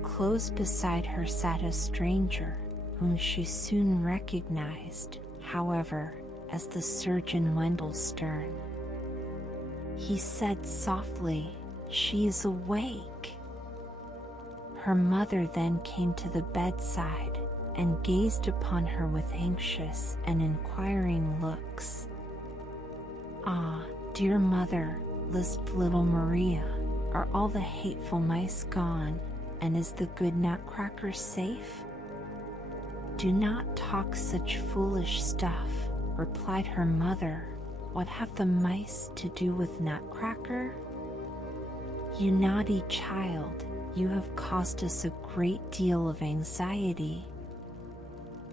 Close beside her sat a stranger, whom she soon recognized, however, as the surgeon Wendelstern. He said softly, "She is awake." Her mother then came to the bedside, and gazed upon her with anxious and inquiring looks. "Ah, dear mother," lisped little Maria, "are all the hateful mice gone, and is the good Nutcracker safe?" "Do not talk such foolish stuff," replied her mother. "What have the mice to do with Nutcracker?" "You naughty child, you have caused us a great deal of anxiety."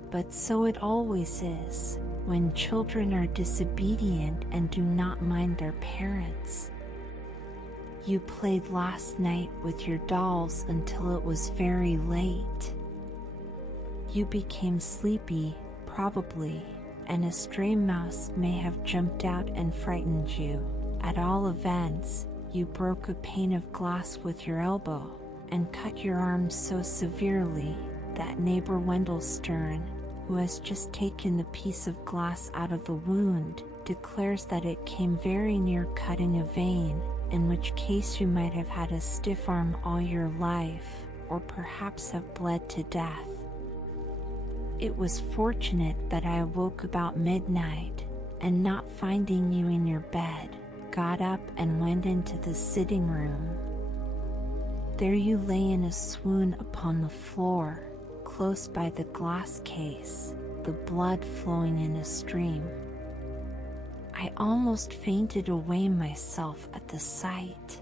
But so it always is, when children are disobedient and do not mind their parents. You played last night with your dolls until it was very late. You became sleepy, probably, and a stray mouse may have jumped out and frightened you. At all events, you broke a pane of glass with your elbow, and cut your arm so severely that neighbor Wendelstern, who has just taken the piece of glass out of the wound, declares that it came very near cutting a vein, in which case you might have had a stiff arm all your life, or perhaps have bled to death. It was fortunate that I awoke about midnight, and not finding you in your bed, got up and went into the sitting room. There you lay in a swoon upon the floor, close by the glass case, the blood flowing in a stream. I almost fainted away myself at the sight.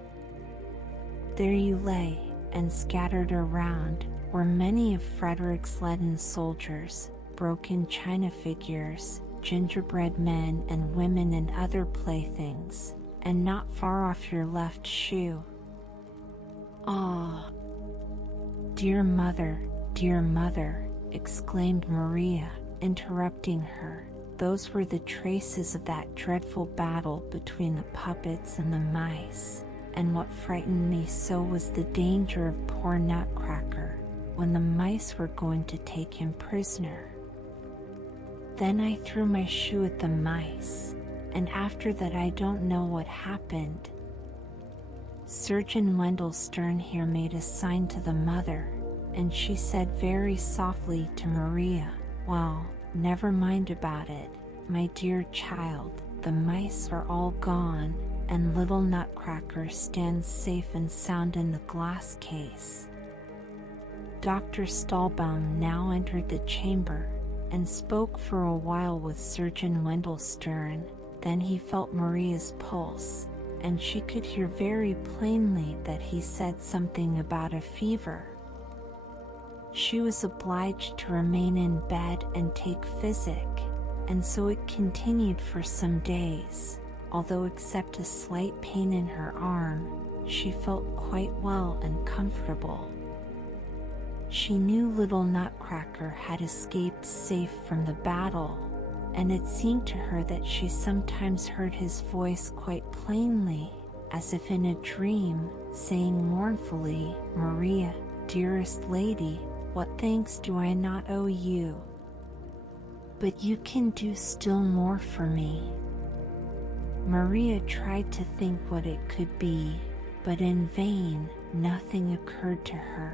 There you lay, and scattered around were many of Frederick's leaden soldiers, broken china figures, gingerbread men and women and other playthings, and not far off your left shoe. "Ah, dear mother," exclaimed Maria, interrupting her. "Those were the traces of that dreadful battle between the puppets and the mice, and what frightened me so was the danger of poor Nutcracker, when the mice were going to take him prisoner." Then I threw my shoe at the mice, and after that I don't know what happened." Surgeon Wendell Stern here made a sign to the mother, and she said very softly to Maria, "Well, never mind about it, my dear child, the mice are all gone, and little Nutcracker stands safe and sound in the glass case." Dr. Stahlbaum now entered the chamber, and spoke for a while with Surgeon Wendell Stern. Then he felt Maria's pulse, and she could hear very plainly that he said something about a fever. She was obliged to remain in bed and take physic, and so it continued for some days. Although except a slight pain in her arm, she felt quite well and comfortable. She knew little Nutcracker had escaped safe from the battle, and it seemed to her that she sometimes heard his voice quite plainly, as if in a dream, saying mournfully, "Maria, dearest lady, what thanks do I not owe you? But you can do still more for me." Maria tried to think what it could be, but in vain. Nothing occurred to her.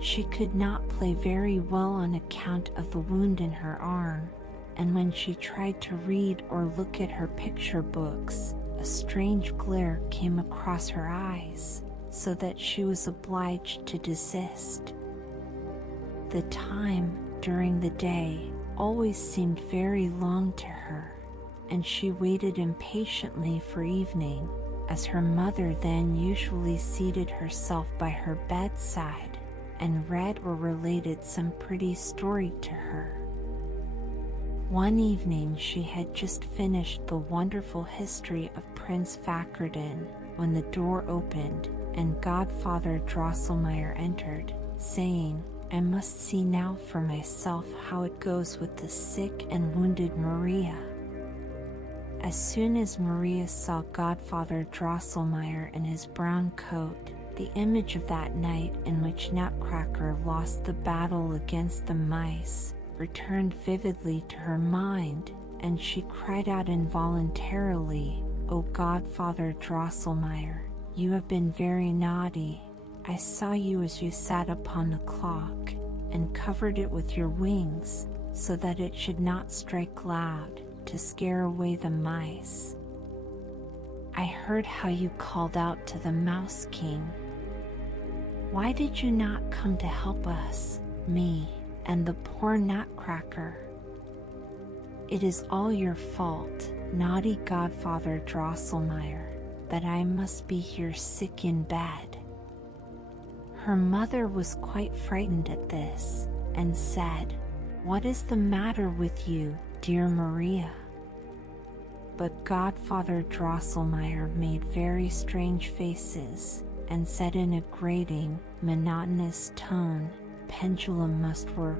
She could not play very well on account of the wound in her arm, and when she tried to read or look at her picture books, a strange glare came across her eyes, so that she was obliged to desist. The time, during the day, always seemed very long to her, and she waited impatiently for evening, as her mother then usually seated herself by her bedside, and read or related some pretty story to her. One evening she had just finished the wonderful history of Prince Facardin, when the door opened, and Godfather Drosselmeyer entered, saying, "I must see now for myself how it goes with the sick and wounded Maria." As soon as Maria saw Godfather Drosselmeyer in his brown coat, the image of that night in which Nutcracker lost the battle against the mice returned vividly to her mind, and she cried out involuntarily, "O Godfather Drosselmeyer, you have been very naughty. I saw you as you sat upon the clock, and covered it with your wings, so that it should not strike loud, to scare away the mice. I heard how you called out to the Mouse King. Why did you not come to help us, me, and the poor Nutcracker? It is all your fault, naughty Godfather Drosselmeyer, that I must be here sick in bed." Her mother was quite frightened at this, and said, "What is the matter with you, dear Maria?" But Godfather Drosselmeyer made very strange faces, and said in a grating, monotonous tone, "Pendulum must whir,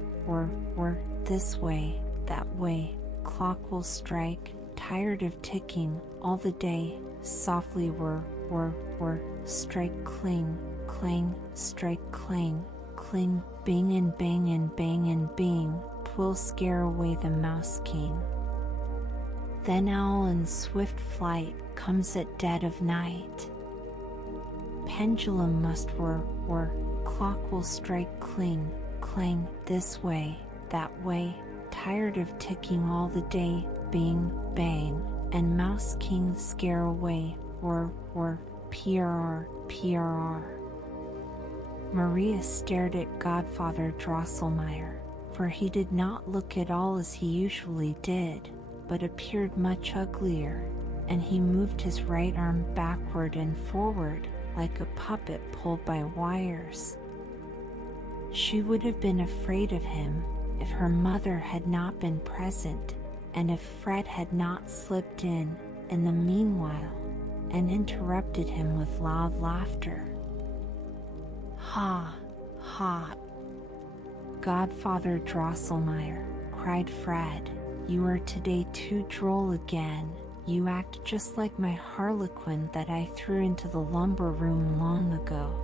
this way, that way, clock will strike, tired of ticking, all the day, softly whir, strike cling, clang, strike clang, cling, bing and bang and bang and bing, 'twill scare away the Mouse King. Then owl in swift flight comes at dead of night. Pendulum must whir, clock will strike cling, clang, this way, that way, tired of ticking all the day, bing, bang, and Mouse King scare away, whir, prrr. Maria stared at Godfather Drosselmeyer, for he did not look at all as he usually did, but appeared much uglier, and he moved his right arm backward and forward, like a puppet pulled by wires. She would have been afraid of him if her mother had not been present, and if Fred had not slipped in the meanwhile, and interrupted him with loud laughter. "Ha, ha! Godfather Drosselmeyer," cried Fred, "you are today too droll again. You act just like my harlequin that I threw into the lumber room long ago."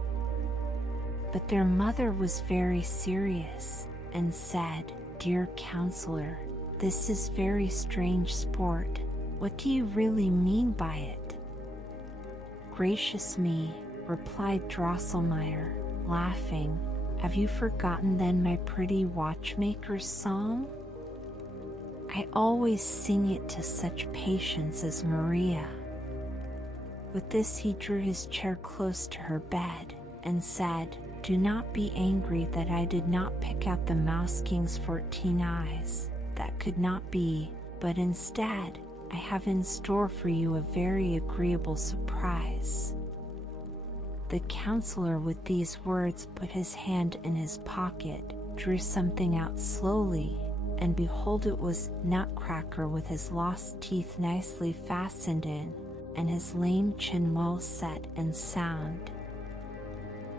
But their mother was very serious, and said, dear counselor, this is very strange sport. What do you really mean by it? Gracious me, replied Drosselmeyer, laughing. Have you forgotten then my pretty watchmaker's song? I always sing it to such patients as Maria. With this he drew his chair close to her bed, and said, Do not be angry that I did not pick out the Mouse King's 14 eyes. That could not be, but instead, I have in store for you a very agreeable surprise. The counselor with these words put his hand in his pocket, drew something out slowly, and behold, it was Nutcracker with his lost teeth nicely fastened in, and his lame chin well set and sound.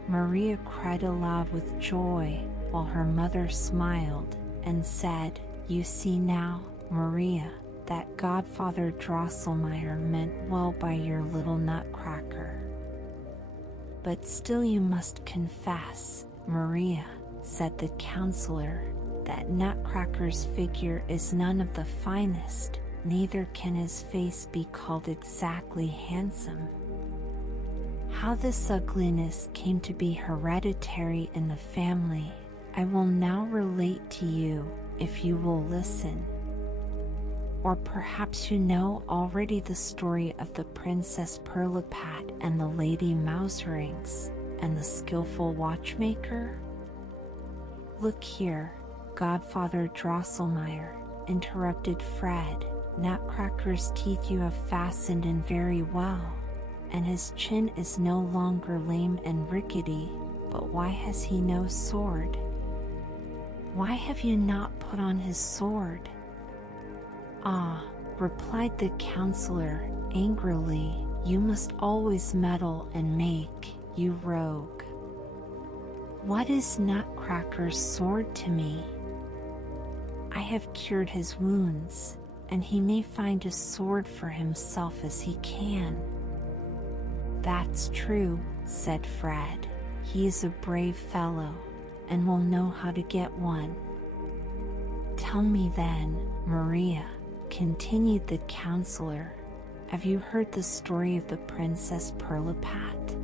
Maria cried aloud with joy, while her mother smiled, and said, You see now, Maria, that Godfather Drosselmeyer meant well by your little Nutcracker. But still you must confess, Maria, said the counselor, that Nutcracker's figure is none of the finest, neither can his face be called exactly handsome. How this ugliness came to be hereditary in the family, I will now relate to you, if you will listen. Or perhaps you know already the story of the Princess Pirlipat and the Lady Mouserings, and the skillful watchmaker? Look here, Godfather Drosselmeyer, interrupted Fred, Nutcracker's teeth you have fastened in very well, and his chin is no longer lame and rickety, but why has he no sword? Why have you not put on his sword? Ah, replied the counselor, angrily, you must always meddle and make, you rogue. What is Nutcracker's sword to me? I have cured his wounds, and he may find a sword for himself as he can. That's true, said Fred. He is a brave fellow, and will know how to get one. Tell me then, Maria, continued the counselor, have you heard the story of the Princess Pirlipat?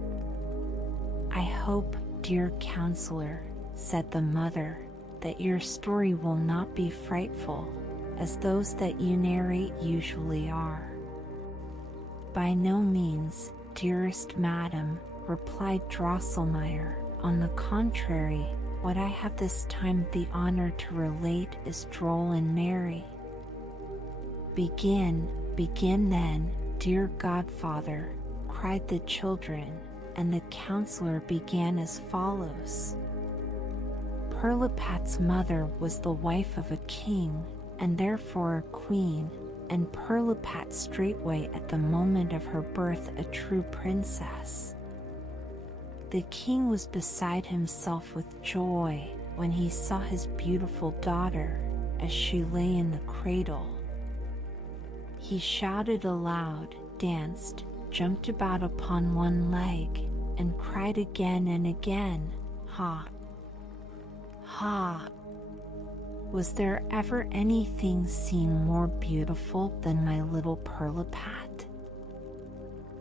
I hope, dear counselor, said the mother, that your story will not be frightful, as those that you narrate usually are. By no means, dearest madam, replied Drosselmeyer. On the contrary, what I have this time the honor to relate is droll and merry. Begin then, dear godfather, cried the children, and the counselor began as follows. Pirlipat's mother was the wife of a king, and therefore a queen, and Pirlipat straightway at the moment of her birth a true princess. The king was beside himself with joy when he saw his beautiful daughter as she lay in the cradle. He shouted aloud, danced, jumped about upon one leg, and cried again and again, Ha! Ha! Was there ever anything seen more beautiful than my little Pirlipat?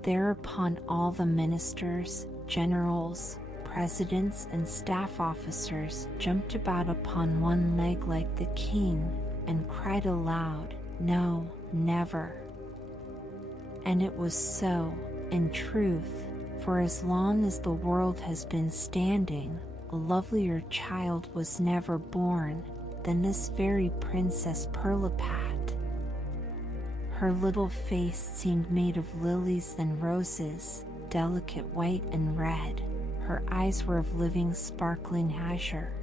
Thereupon all the ministers, generals, presidents, and staff officers jumped about upon one leg like the king, and cried aloud, No, never. And it was so, in truth, for as long as the world has been standing, a lovelier child was never born than this very Princess Pirlipat. Her little face seemed made of lilies and roses, delicate white and red. Her eyes were of living sparkling azure,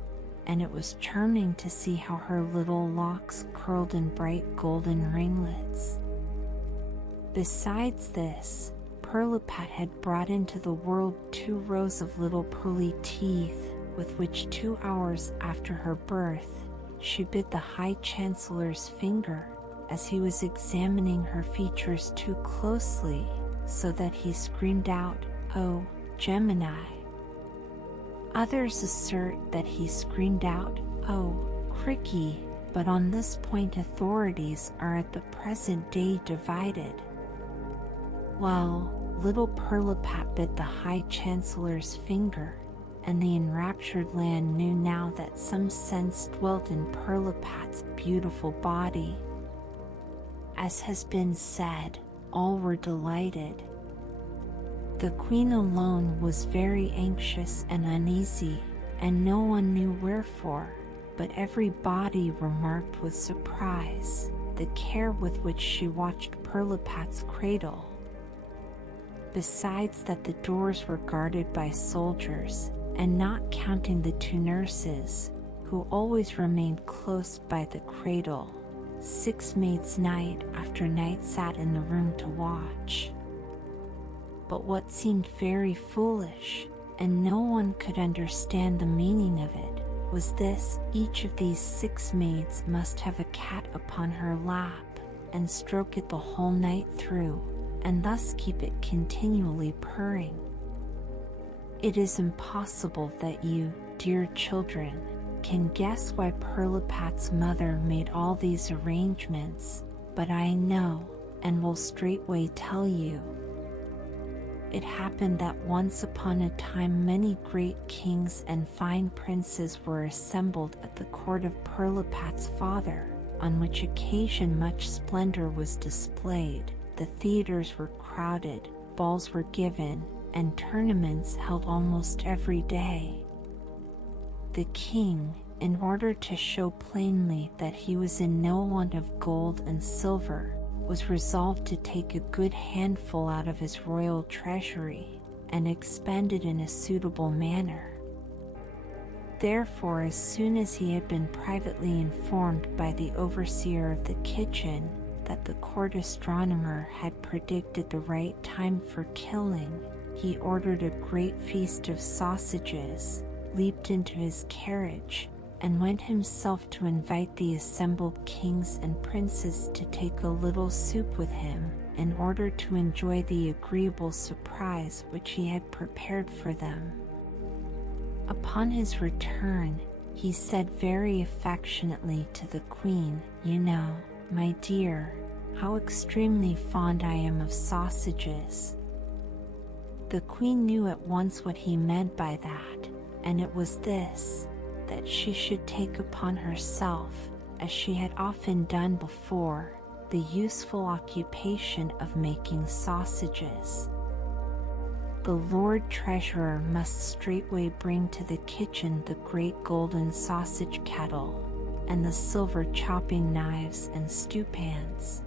and it was charming to see how her little locks curled in bright golden ringlets. Besides this, Pirlipat had brought into the world 2 rows of little pearly teeth, with which 2 hours after her birth, she bit the High Chancellor's finger, as he was examining her features too closely, so that he screamed out, Oh, Gemini! Others assert that he screamed out, Oh, tricky, but on this point authorities are at the present day divided. Well, little Perlipat bit the High Chancellor's finger, and the enraptured land knew now that some sense dwelt in Perlipat's beautiful body. As has been said, all were delighted. The queen alone was very anxious and uneasy, and no one knew wherefore, but everybody remarked with surprise the care with which she watched Perlipat's cradle. Besides that the doors were guarded by soldiers, and not counting the 2 nurses, who always remained close by the cradle, 6 maids night after night sat in the room to watch. But what seemed very foolish, and no one could understand the meaning of it, was this: each of these 6 maids must have a cat upon her lap, and stroke it the whole night through, and thus keep it continually purring. It is impossible that you, dear children, can guess why Perlipat's mother made all these arrangements, but I know, and will straightway tell you. It happened that once upon a time many great kings and fine princes were assembled at the court of Perlipat's father, on which occasion much splendor was displayed, the theaters were crowded, balls were given, and tournaments held almost every day. The king, in order to show plainly that he was in no want of gold and silver, was resolved to take a good handful out of his royal treasury, and expend it in a suitable manner. Therefore, as soon as he had been privately informed by the overseer of the kitchen that the court astronomer had predicted the right time for killing, he ordered a great feast of sausages, leaped into his carriage, and went himself to invite the assembled kings and princes to take a little soup with him, in order to enjoy the agreeable surprise which he had prepared for them. Upon his return, he said very affectionately to the queen, "You know, my dear, how extremely fond I am of sausages." The queen knew at once what he meant by that, and it was this: that she should take upon herself, as she had often done before, the useful occupation of making sausages. The Lord Treasurer must straightway bring to the kitchen the great golden sausage kettle, and the silver chopping knives and stewpans.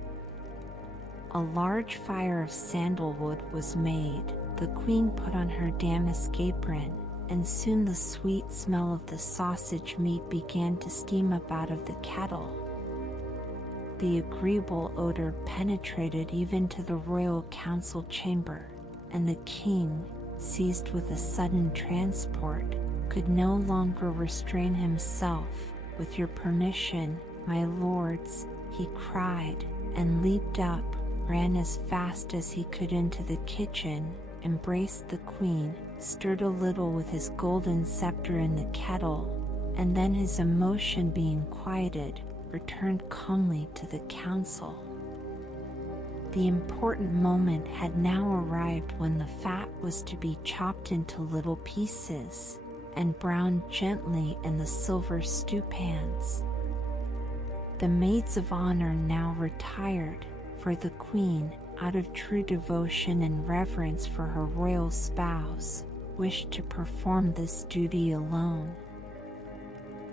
A large fire of sandalwood was made, the queen put on her damask apron, and soon the sweet smell of the sausage meat began to steam up out of the kettle. The agreeable odor penetrated even to the royal council chamber, and the king, seized with a sudden transport, could no longer restrain himself. "With your permission, my lords," he cried, and leaped up, ran as fast as he could into the kitchen, embraced the queen, stirred a little with his golden scepter in the kettle, and then, his emotion being quieted, returned calmly to the council. The important moment had now arrived when the fat was to be chopped into little pieces, and browned gently in the silver stewpans. The maids of honor now retired, for the queen, out of true devotion and reverence for her royal spouse, wished to perform this duty alone.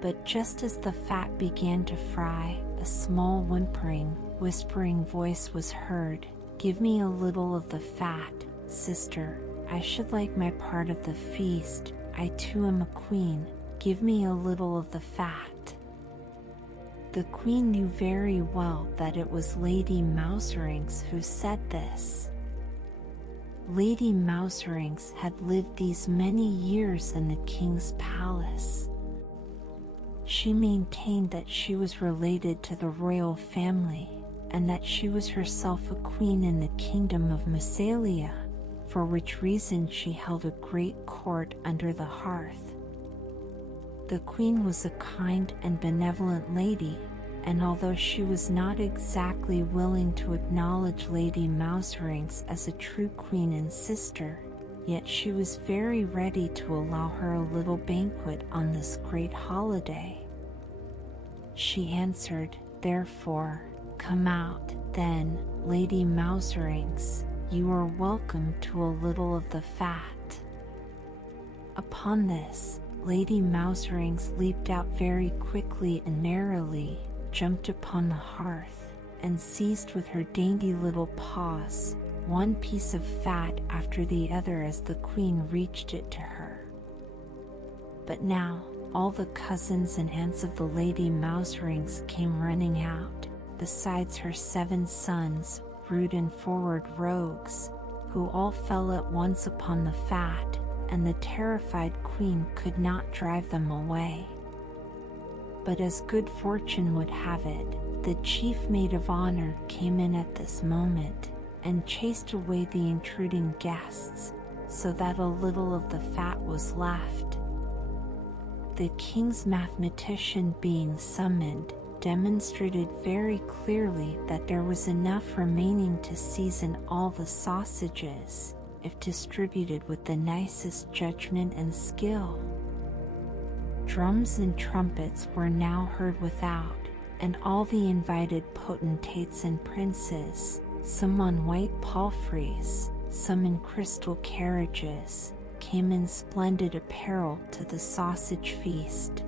But just as the fat began to fry, a small whispering voice was heard. "Give me a little of the fat, sister. I should like my part of the feast. I too am a queen. Give me a little of the fat." The queen knew very well that it was Lady Mouserings who said this. Lady Mouserings had lived these many years in the king's palace. She maintained that she was related to the royal family, and that she was herself a queen in the kingdom of Massalia, for which reason she held a great court under the hearth. The queen was a kind and benevolent lady, and although she was not exactly willing to acknowledge Lady Mouserings as a true queen and sister, yet she was very ready to allow her a little banquet on this great holiday. She answered, therefore, "Come out, then, Lady Mouserings, you are welcome to a little of the fat." Upon this, Lady Mouserings leaped out very quickly and merrily, jumped upon the hearth, and seized with her dainty little paws one piece of fat after the other as the queen reached it to her. But now, all the cousins and aunts of the Lady Mouserings came running out, besides her 7 sons, rude and forward rogues, who all fell at once upon the fat, and the terrified queen could not drive them away. But as good fortune would have it, the chief maid of honor came in at this moment, and chased away the intruding guests, so that a little of the fat was left. The king's mathematician, being summoned, demonstrated very clearly that there was enough remaining to season all the sausages, if distributed with the nicest judgment and skill. Drums and trumpets were now heard without, and all the invited potentates and princes, some on white palfreys, some in crystal carriages, came in splendid apparel to the sausage feast.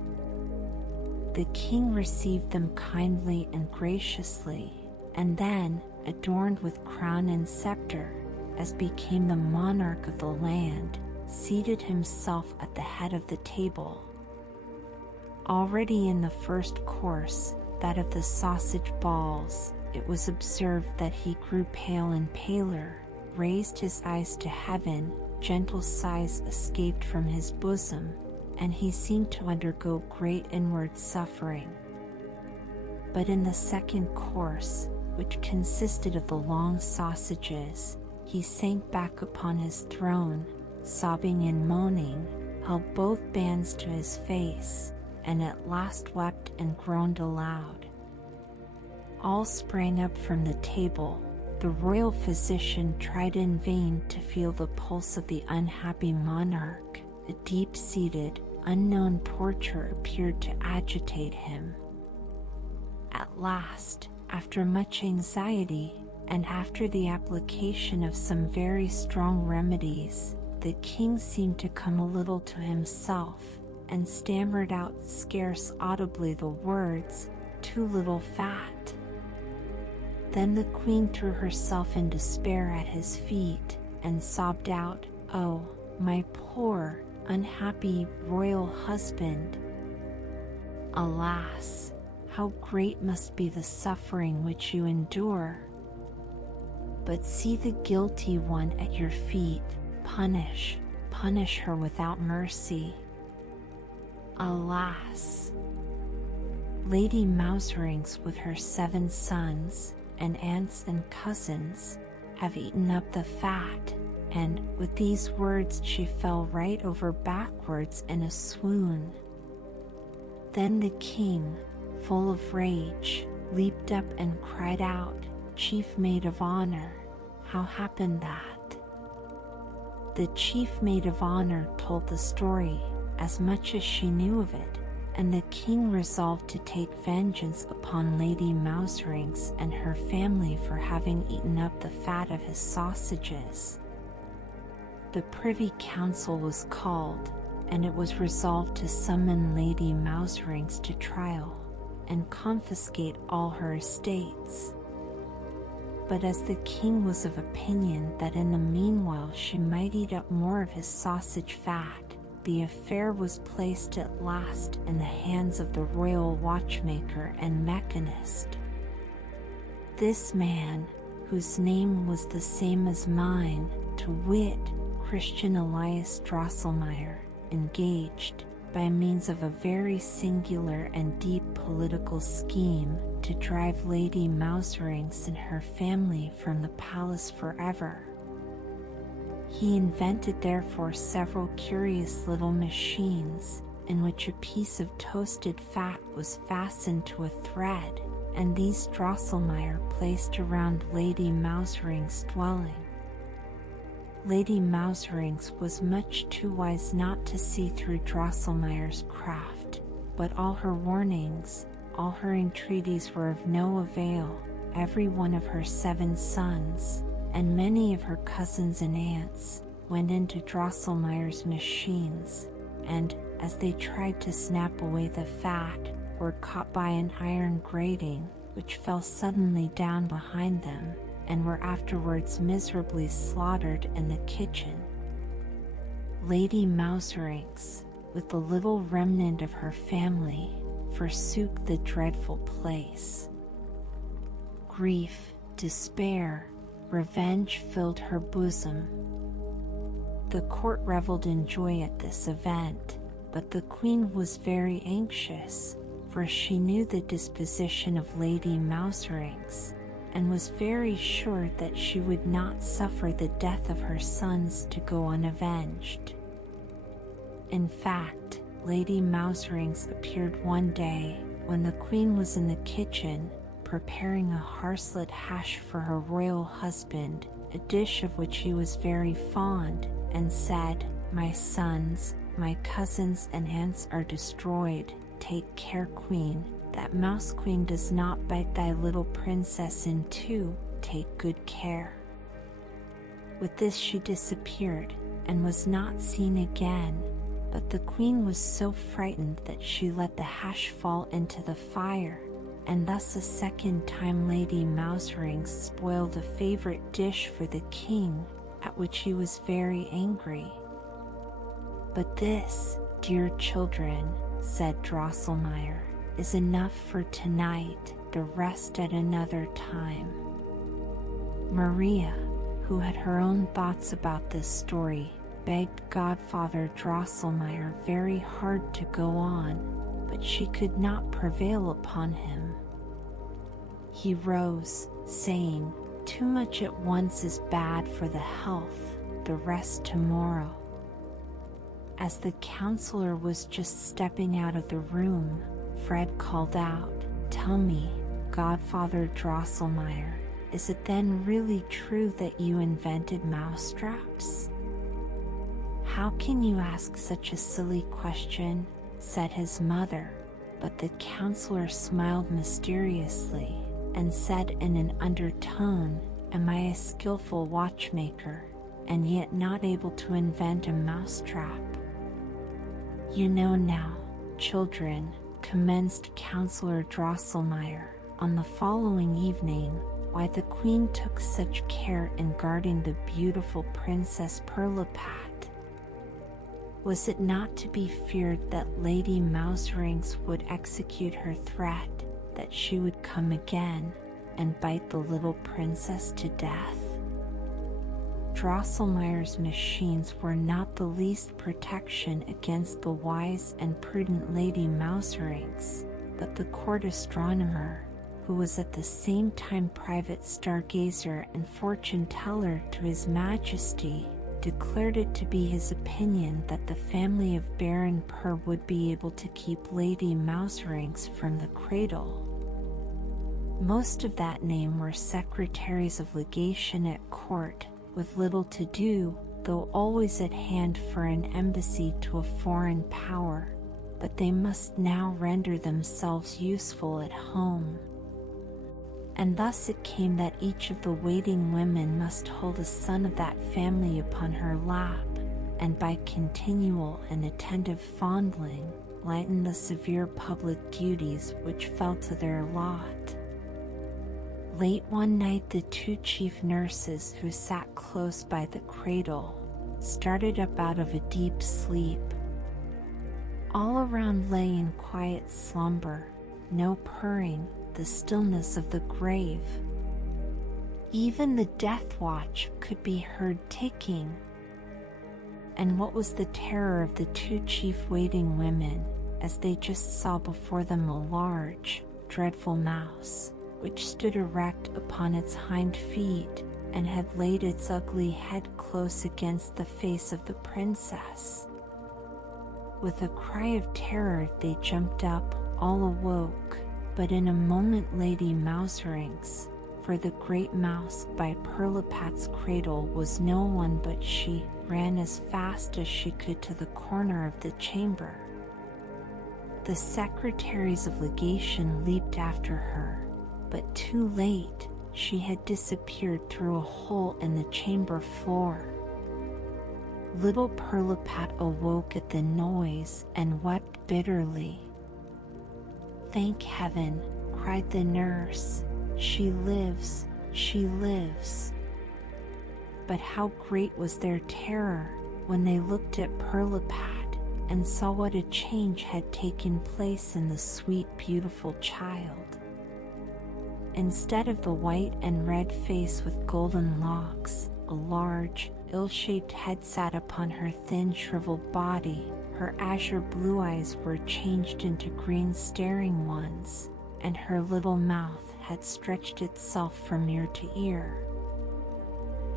The king received them kindly and graciously, and then, adorned with crown and scepter, as became the monarch of the land, seated himself at the head of the table. Already in the first course, that of the sausage balls, it was observed that he grew pale and paler, raised his eyes to heaven, gentle sighs escaped from his bosom, and he seemed to undergo great inward suffering. But in the second course, which consisted of the long sausages, he sank back upon his throne, sobbing and moaning, held both bands to his face, and at last wept and groaned aloud. All sprang up from the table. The royal physician tried in vain to feel the pulse of the unhappy monarch. A deep-seated, unknown torture appeared to agitate him. At last, after much anxiety, and after the application of some very strong remedies, the king seemed to come a little to himself, and stammered out scarce audibly the words, "Too little fat." Then the queen threw herself in despair at his feet, and sobbed out, "Oh, my poor, unhappy royal husband! Alas, how great must be the suffering which you endure! But see the guilty one at your feet, punish her without mercy. Alas! Lady Mouserings with her 7 sons, and aunts and cousins, have eaten up the fat," and with these words she fell right over backwards in a swoon. Then the king, full of rage, leaped up and cried out, "Chief maid of honor, how happened that?" The chief maid of honor told the story, as much as she knew of it, and the king resolved to take vengeance upon Lady Mouserings and her family for having eaten up the fat of his sausages. The Privy Council was called, and it was resolved to summon Lady Mouserings to trial, and confiscate all her estates. But as the king was of opinion that in the meanwhile she might eat up more of his sausage fat, the affair was placed at last in the hands of the royal watchmaker and mechanist. This man, whose name was the same as mine, to wit, Christian Elias Drosselmeyer, engaged, by means of a very singular and deep political scheme, to drive Lady Mouserings and her family from the palace forever. He invented therefore several curious little machines, in which a piece of toasted fat was fastened to a thread, and these Drosselmeyer placed around Lady Mousering's dwelling. Lady Mouserings was much too wise not to see through Drosselmeyer's craft, but all her warnings, all her entreaties were of no avail. Every one of her 7 sons, and many of her cousins and aunts, went into Drosselmeyer's machines, and, as they tried to snap away the fat, were caught by an iron grating, which fell suddenly down behind them, and were afterwards miserably slaughtered in the kitchen. Lady Mouserings, with the little remnant of her family, forsook the dreadful place. Grief, despair, revenge filled her bosom. The court reveled in joy at this event, but the queen was very anxious, for she knew the disposition of Lady Mouserings, and was very sure that she would not suffer the death of her sons to go unavenged. In fact, Lady Mouserings appeared one day, when the queen was in the kitchen, preparing a harslet hash for her royal husband, a dish of which he was very fond, and said, "My sons, my cousins and aunts are destroyed. Take care, queen, that Mouse Queen does not bite thy little princess in two. Take good care." With this she disappeared, and was not seen again, but the queen was so frightened that she let the hash fall into the fire, and thus a second time Lady Mouserings spoiled a favorite dish for the king, at which he was very angry. "But this, dear children," said Drosselmeyer, "is enough for tonight, the rest at another time." Maria, who had her own thoughts about this story, begged Godfather Drosselmeyer very hard to go on, but she could not prevail upon him. He rose, saying, "Too much at once is bad for the health, the rest tomorrow." As the counselor was just stepping out of the room, Fred called out, "Tell me, Godfather Drosselmeyer, is it then really true that you invented mousetraps?" "How can you ask such a silly question?" said his mother, but the counselor smiled mysteriously, and said in an undertone, "Am I a skillful watchmaker, and yet not able to invent a mousetrap?" "You know now, children," commenced Counselor Drosselmeyer, on the following evening, "why the queen took such care in guarding the beautiful Princess Pirlipat. Was it not to be feared that Lady Mouserings would execute her threat, that she would come again, and bite the little princess to death?" Drosselmeyer's machines were not the least protection against the wise and prudent Lady Mouserings, but the court astronomer, who was at the same time private stargazer and fortune-teller to His Majesty, declared it to be his opinion that the family of Baron Purr would be able to keep Lady Mouserings from the cradle. Most of that name were secretaries of legation at court, with little to do, though always at hand for an embassy to a foreign power, but they must now render themselves useful at home. And thus it came that each of the waiting women must hold a son of that family upon her lap, and by continual and attentive fondling, lighten the severe public duties which fell to their lot. Late one night the 2 chief nurses who sat close by the cradle started up out of a deep sleep. All around lay in quiet slumber, no purring, the stillness of the grave. Even the death watch could be heard ticking. And what was the terror of the 2 chief waiting women, as they just saw before them a large, dreadful mouse, which stood erect upon its hind feet, and had laid its ugly head close against the face of the princess. With a cry of terror they jumped up, all awoke, but in a moment Lady Mouserings, for the great mouse by Perlipat's cradle was no one but she, ran as fast as she could to the corner of the chamber. The secretaries of legation leaped after her, but too late, she had disappeared through a hole in the chamber floor. Little Perlipat awoke at the noise and wept bitterly. "Thank heaven," cried the nurse, "she lives, she lives." But how great was their terror when they looked at Perlipat and saw what a change had taken place in the sweet, beautiful child. Instead of the white and red face with golden locks, a large, ill-shaped head sat upon her thin, shriveled body. Her azure blue eyes were changed into green staring ones, and her little mouth had stretched itself from ear to ear.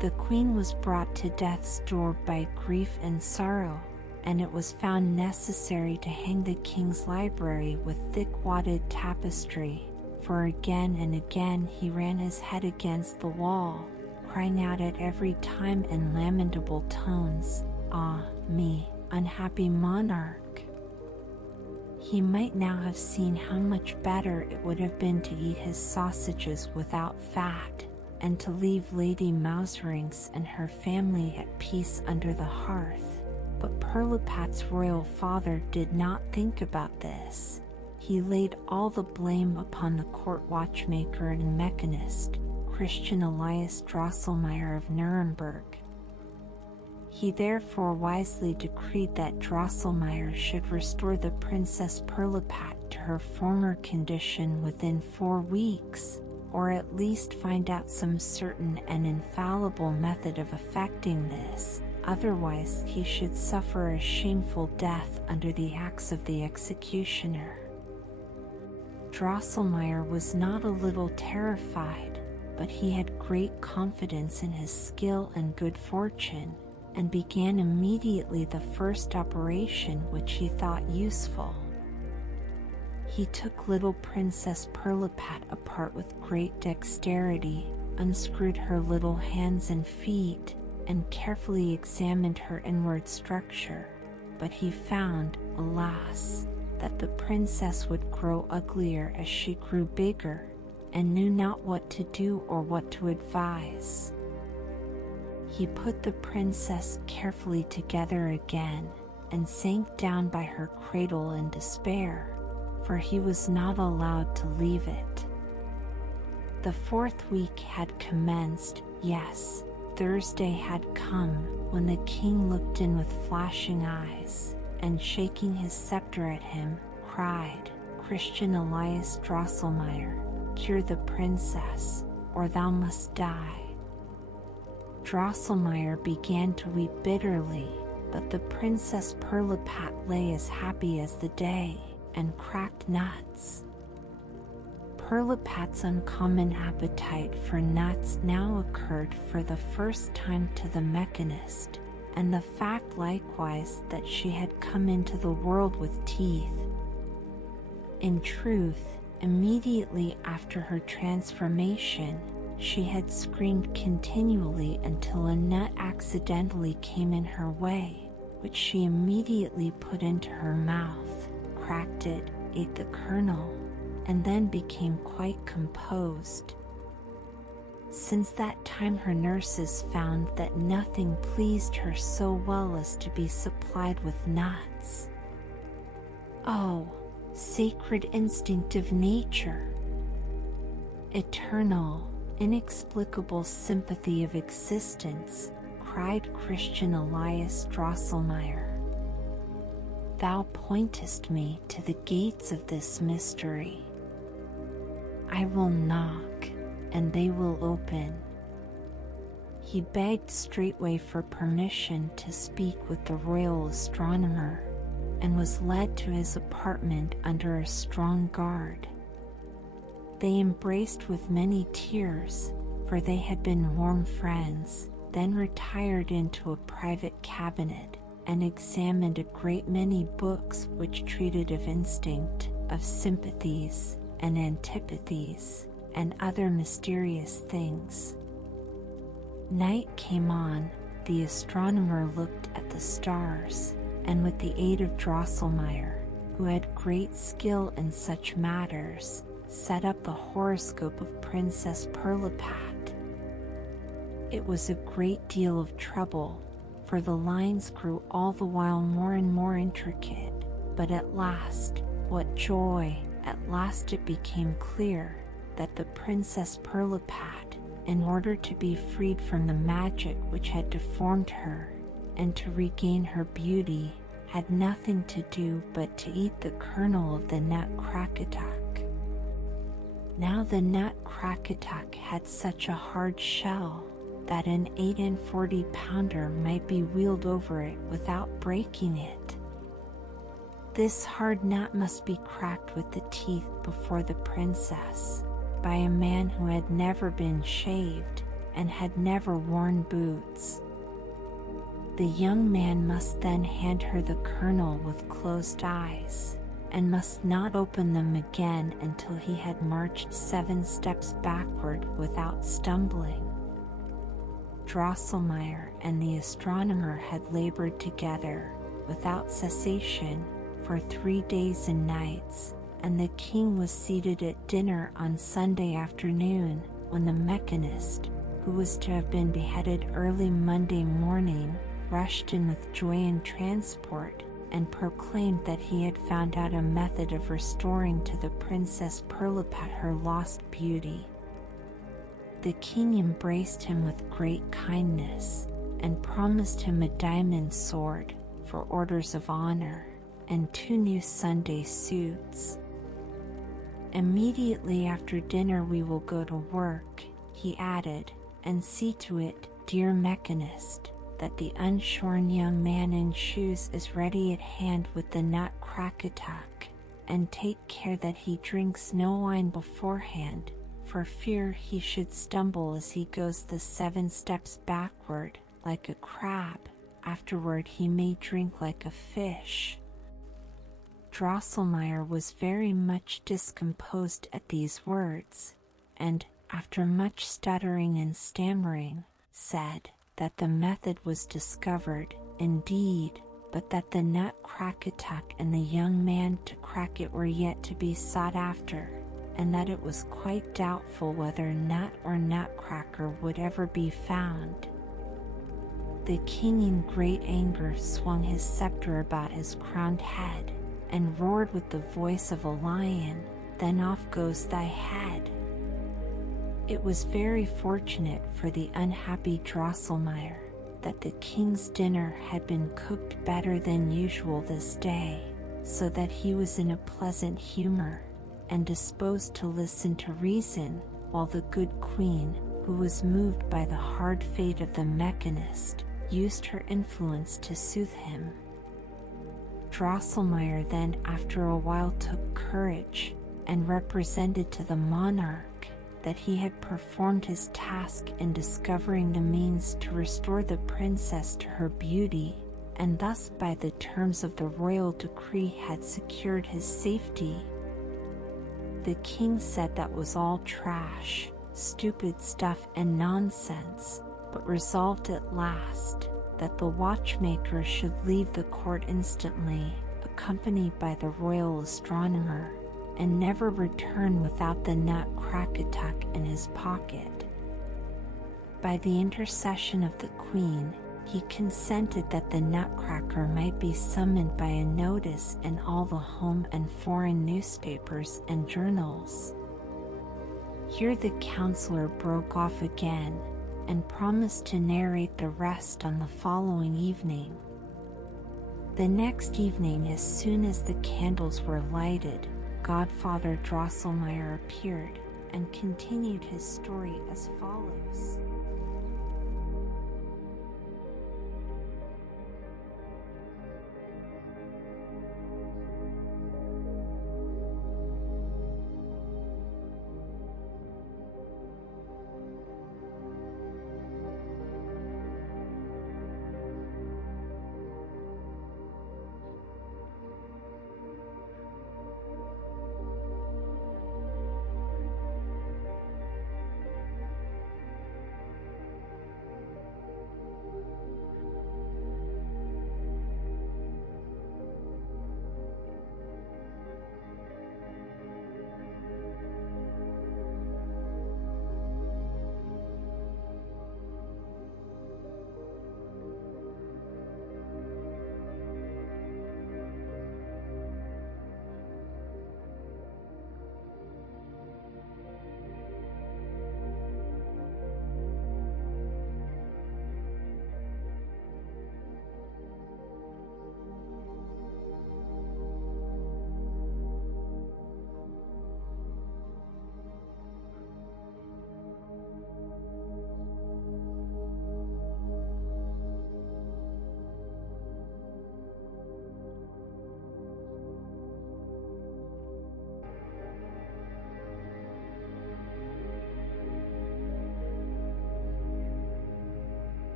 The queen was brought to death's door by grief and sorrow, and it was found necessary to hang the king's library with thick wadded tapestry, for again and again he ran his head against the wall, crying out at every time in lamentable tones, "Ah, me, unhappy monarch!" He might now have seen how much better it would have been to eat his sausages without fat, and to leave Lady Mouserings and her family at peace under the hearth. But Perlipat's royal father did not think about this. He laid all the blame upon the court watchmaker and mechanist, Christian Elias Drosselmeyer of Nuremberg. He therefore wisely decreed that Drosselmeyer should restore the Princess Perlipat to her former condition within 4 weeks, or at least find out some certain and infallible method of effecting this, otherwise he should suffer a shameful death under the axe of the executioner. Drosselmeyer was not a little terrified, but he had great confidence in his skill and good fortune, and began immediately the first operation which he thought useful. He took little Princess Perlipat apart with great dexterity, unscrewed her little hands and feet, and carefully examined her inward structure, but he found, alas, that the princess would grow uglier as she grew bigger, and knew not what to do or what to advise. He put the princess carefully together again, and sank down by her cradle in despair, for he was not allowed to leave it. The 4th week had commenced, yes, Thursday had come, when the king looked in with flashing eyes, and shaking his scepter at him, cried, "Christian Elias Drosselmeyer, cure the princess, or thou must die." Drosselmeyer began to weep bitterly, but the Princess Perlipat lay as happy as the day, and cracked nuts. Perlipat's uncommon appetite for nuts now occurred for the first time to the mechanist, and the fact likewise that she had come into the world with teeth. In truth, immediately after her transformation, she had screamed continually until a nut accidentally came in her way, which she immediately put into her mouth, cracked it, ate the kernel, and then became quite composed. Since that time her nurses found that nothing pleased her so well as to be supplied with nuts. Oh, sacred instinct of nature! Eternal, inexplicable sympathy of existence, cried Christian Elias Drosselmeyer. Thou pointest me to the gates of this mystery. I will knock, and they will open. He begged straightway for permission to speak with the royal astronomer, and was led to his apartment under a strong guard. They embraced with many tears, for they had been warm friends, then retired into a private cabinet, and examined a great many books which treated of instinct, of sympathies and antipathies, and other mysterious things. Night came on, the astronomer looked at the stars, and with the aid of Drosselmeyer, who had great skill in such matters, set up the horoscope of Princess Pirlipat. It was a great deal of trouble, for the lines grew all the while more and more intricate, but at last, what joy, at last it became clear that the Princess Pirlipat, in order to be freed from the magic which had deformed her, and to regain her beauty, had nothing to do but to eat the kernel of the Nutcracker. Now the Nutcracker had such a hard shell that an 8-40-pounder might be wheeled over it without breaking it. This hard nut must be cracked with the teeth before the princess, by a man who had never been shaved and had never worn boots. The young man must then hand her the kernel with closed eyes, and must not open them again until he had marched 7 steps backward without stumbling. Drosselmeyer and the astronomer had labored together, without cessation, for 3 days and nights, and the king was seated at dinner on Sunday afternoon, when the mechanist, who was to have been beheaded early Monday morning, rushed in with joy and transport, and proclaimed that he had found out a method of restoring to the Princess Pirlipat her lost beauty. The king embraced him with great kindness, and promised him a diamond sword, for orders of honor, and 2 new Sunday suits. Immediately after dinner we will go to work, he added, and see to it, dear mechanist, that the unshorn young man in shoes is ready at hand with the Nutcracker, and take care that he drinks no wine beforehand, for fear he should stumble as he goes the 7 steps backward, like a crab. Afterward he may drink like a fish. Drosselmeyer was very much discomposed at these words, and, after much stuttering and stammering, said that the method was discovered, indeed, but that the Nutcracker and the young man to crack it were yet to be sought after, and that it was quite doubtful whether nut or Nutcracker would ever be found. The king in great anger swung his scepter about his crowned head, and roared with the voice of a lion, "Then off goes thy head." It was very fortunate for the unhappy Drosselmeyer that the king's dinner had been cooked better than usual this day, so that he was in a pleasant humor, and disposed to listen to reason, while the good queen, who was moved by the hard fate of the mechanist, used her influence to soothe him. Drosselmeyer then after a while took courage, and represented to the monarch that he had performed his task in discovering the means to restore the princess to her beauty, and thus by the terms of the royal decree had secured his safety. The king said that was all trash, stupid stuff and nonsense, but resolved at last that the watchmaker should leave the court instantly, accompanied by the royal astronomer, and never return without the Nutcracker in his pocket. By the intercession of the queen, he consented that the Nutcracker might be summoned by a notice in all the home and foreign newspapers and journals. Here the counselor broke off again, and promised to narrate the rest on the following evening. The next evening, as soon as the candles were lighted, Godfather Drosselmeyer appeared, and continued his story as follows.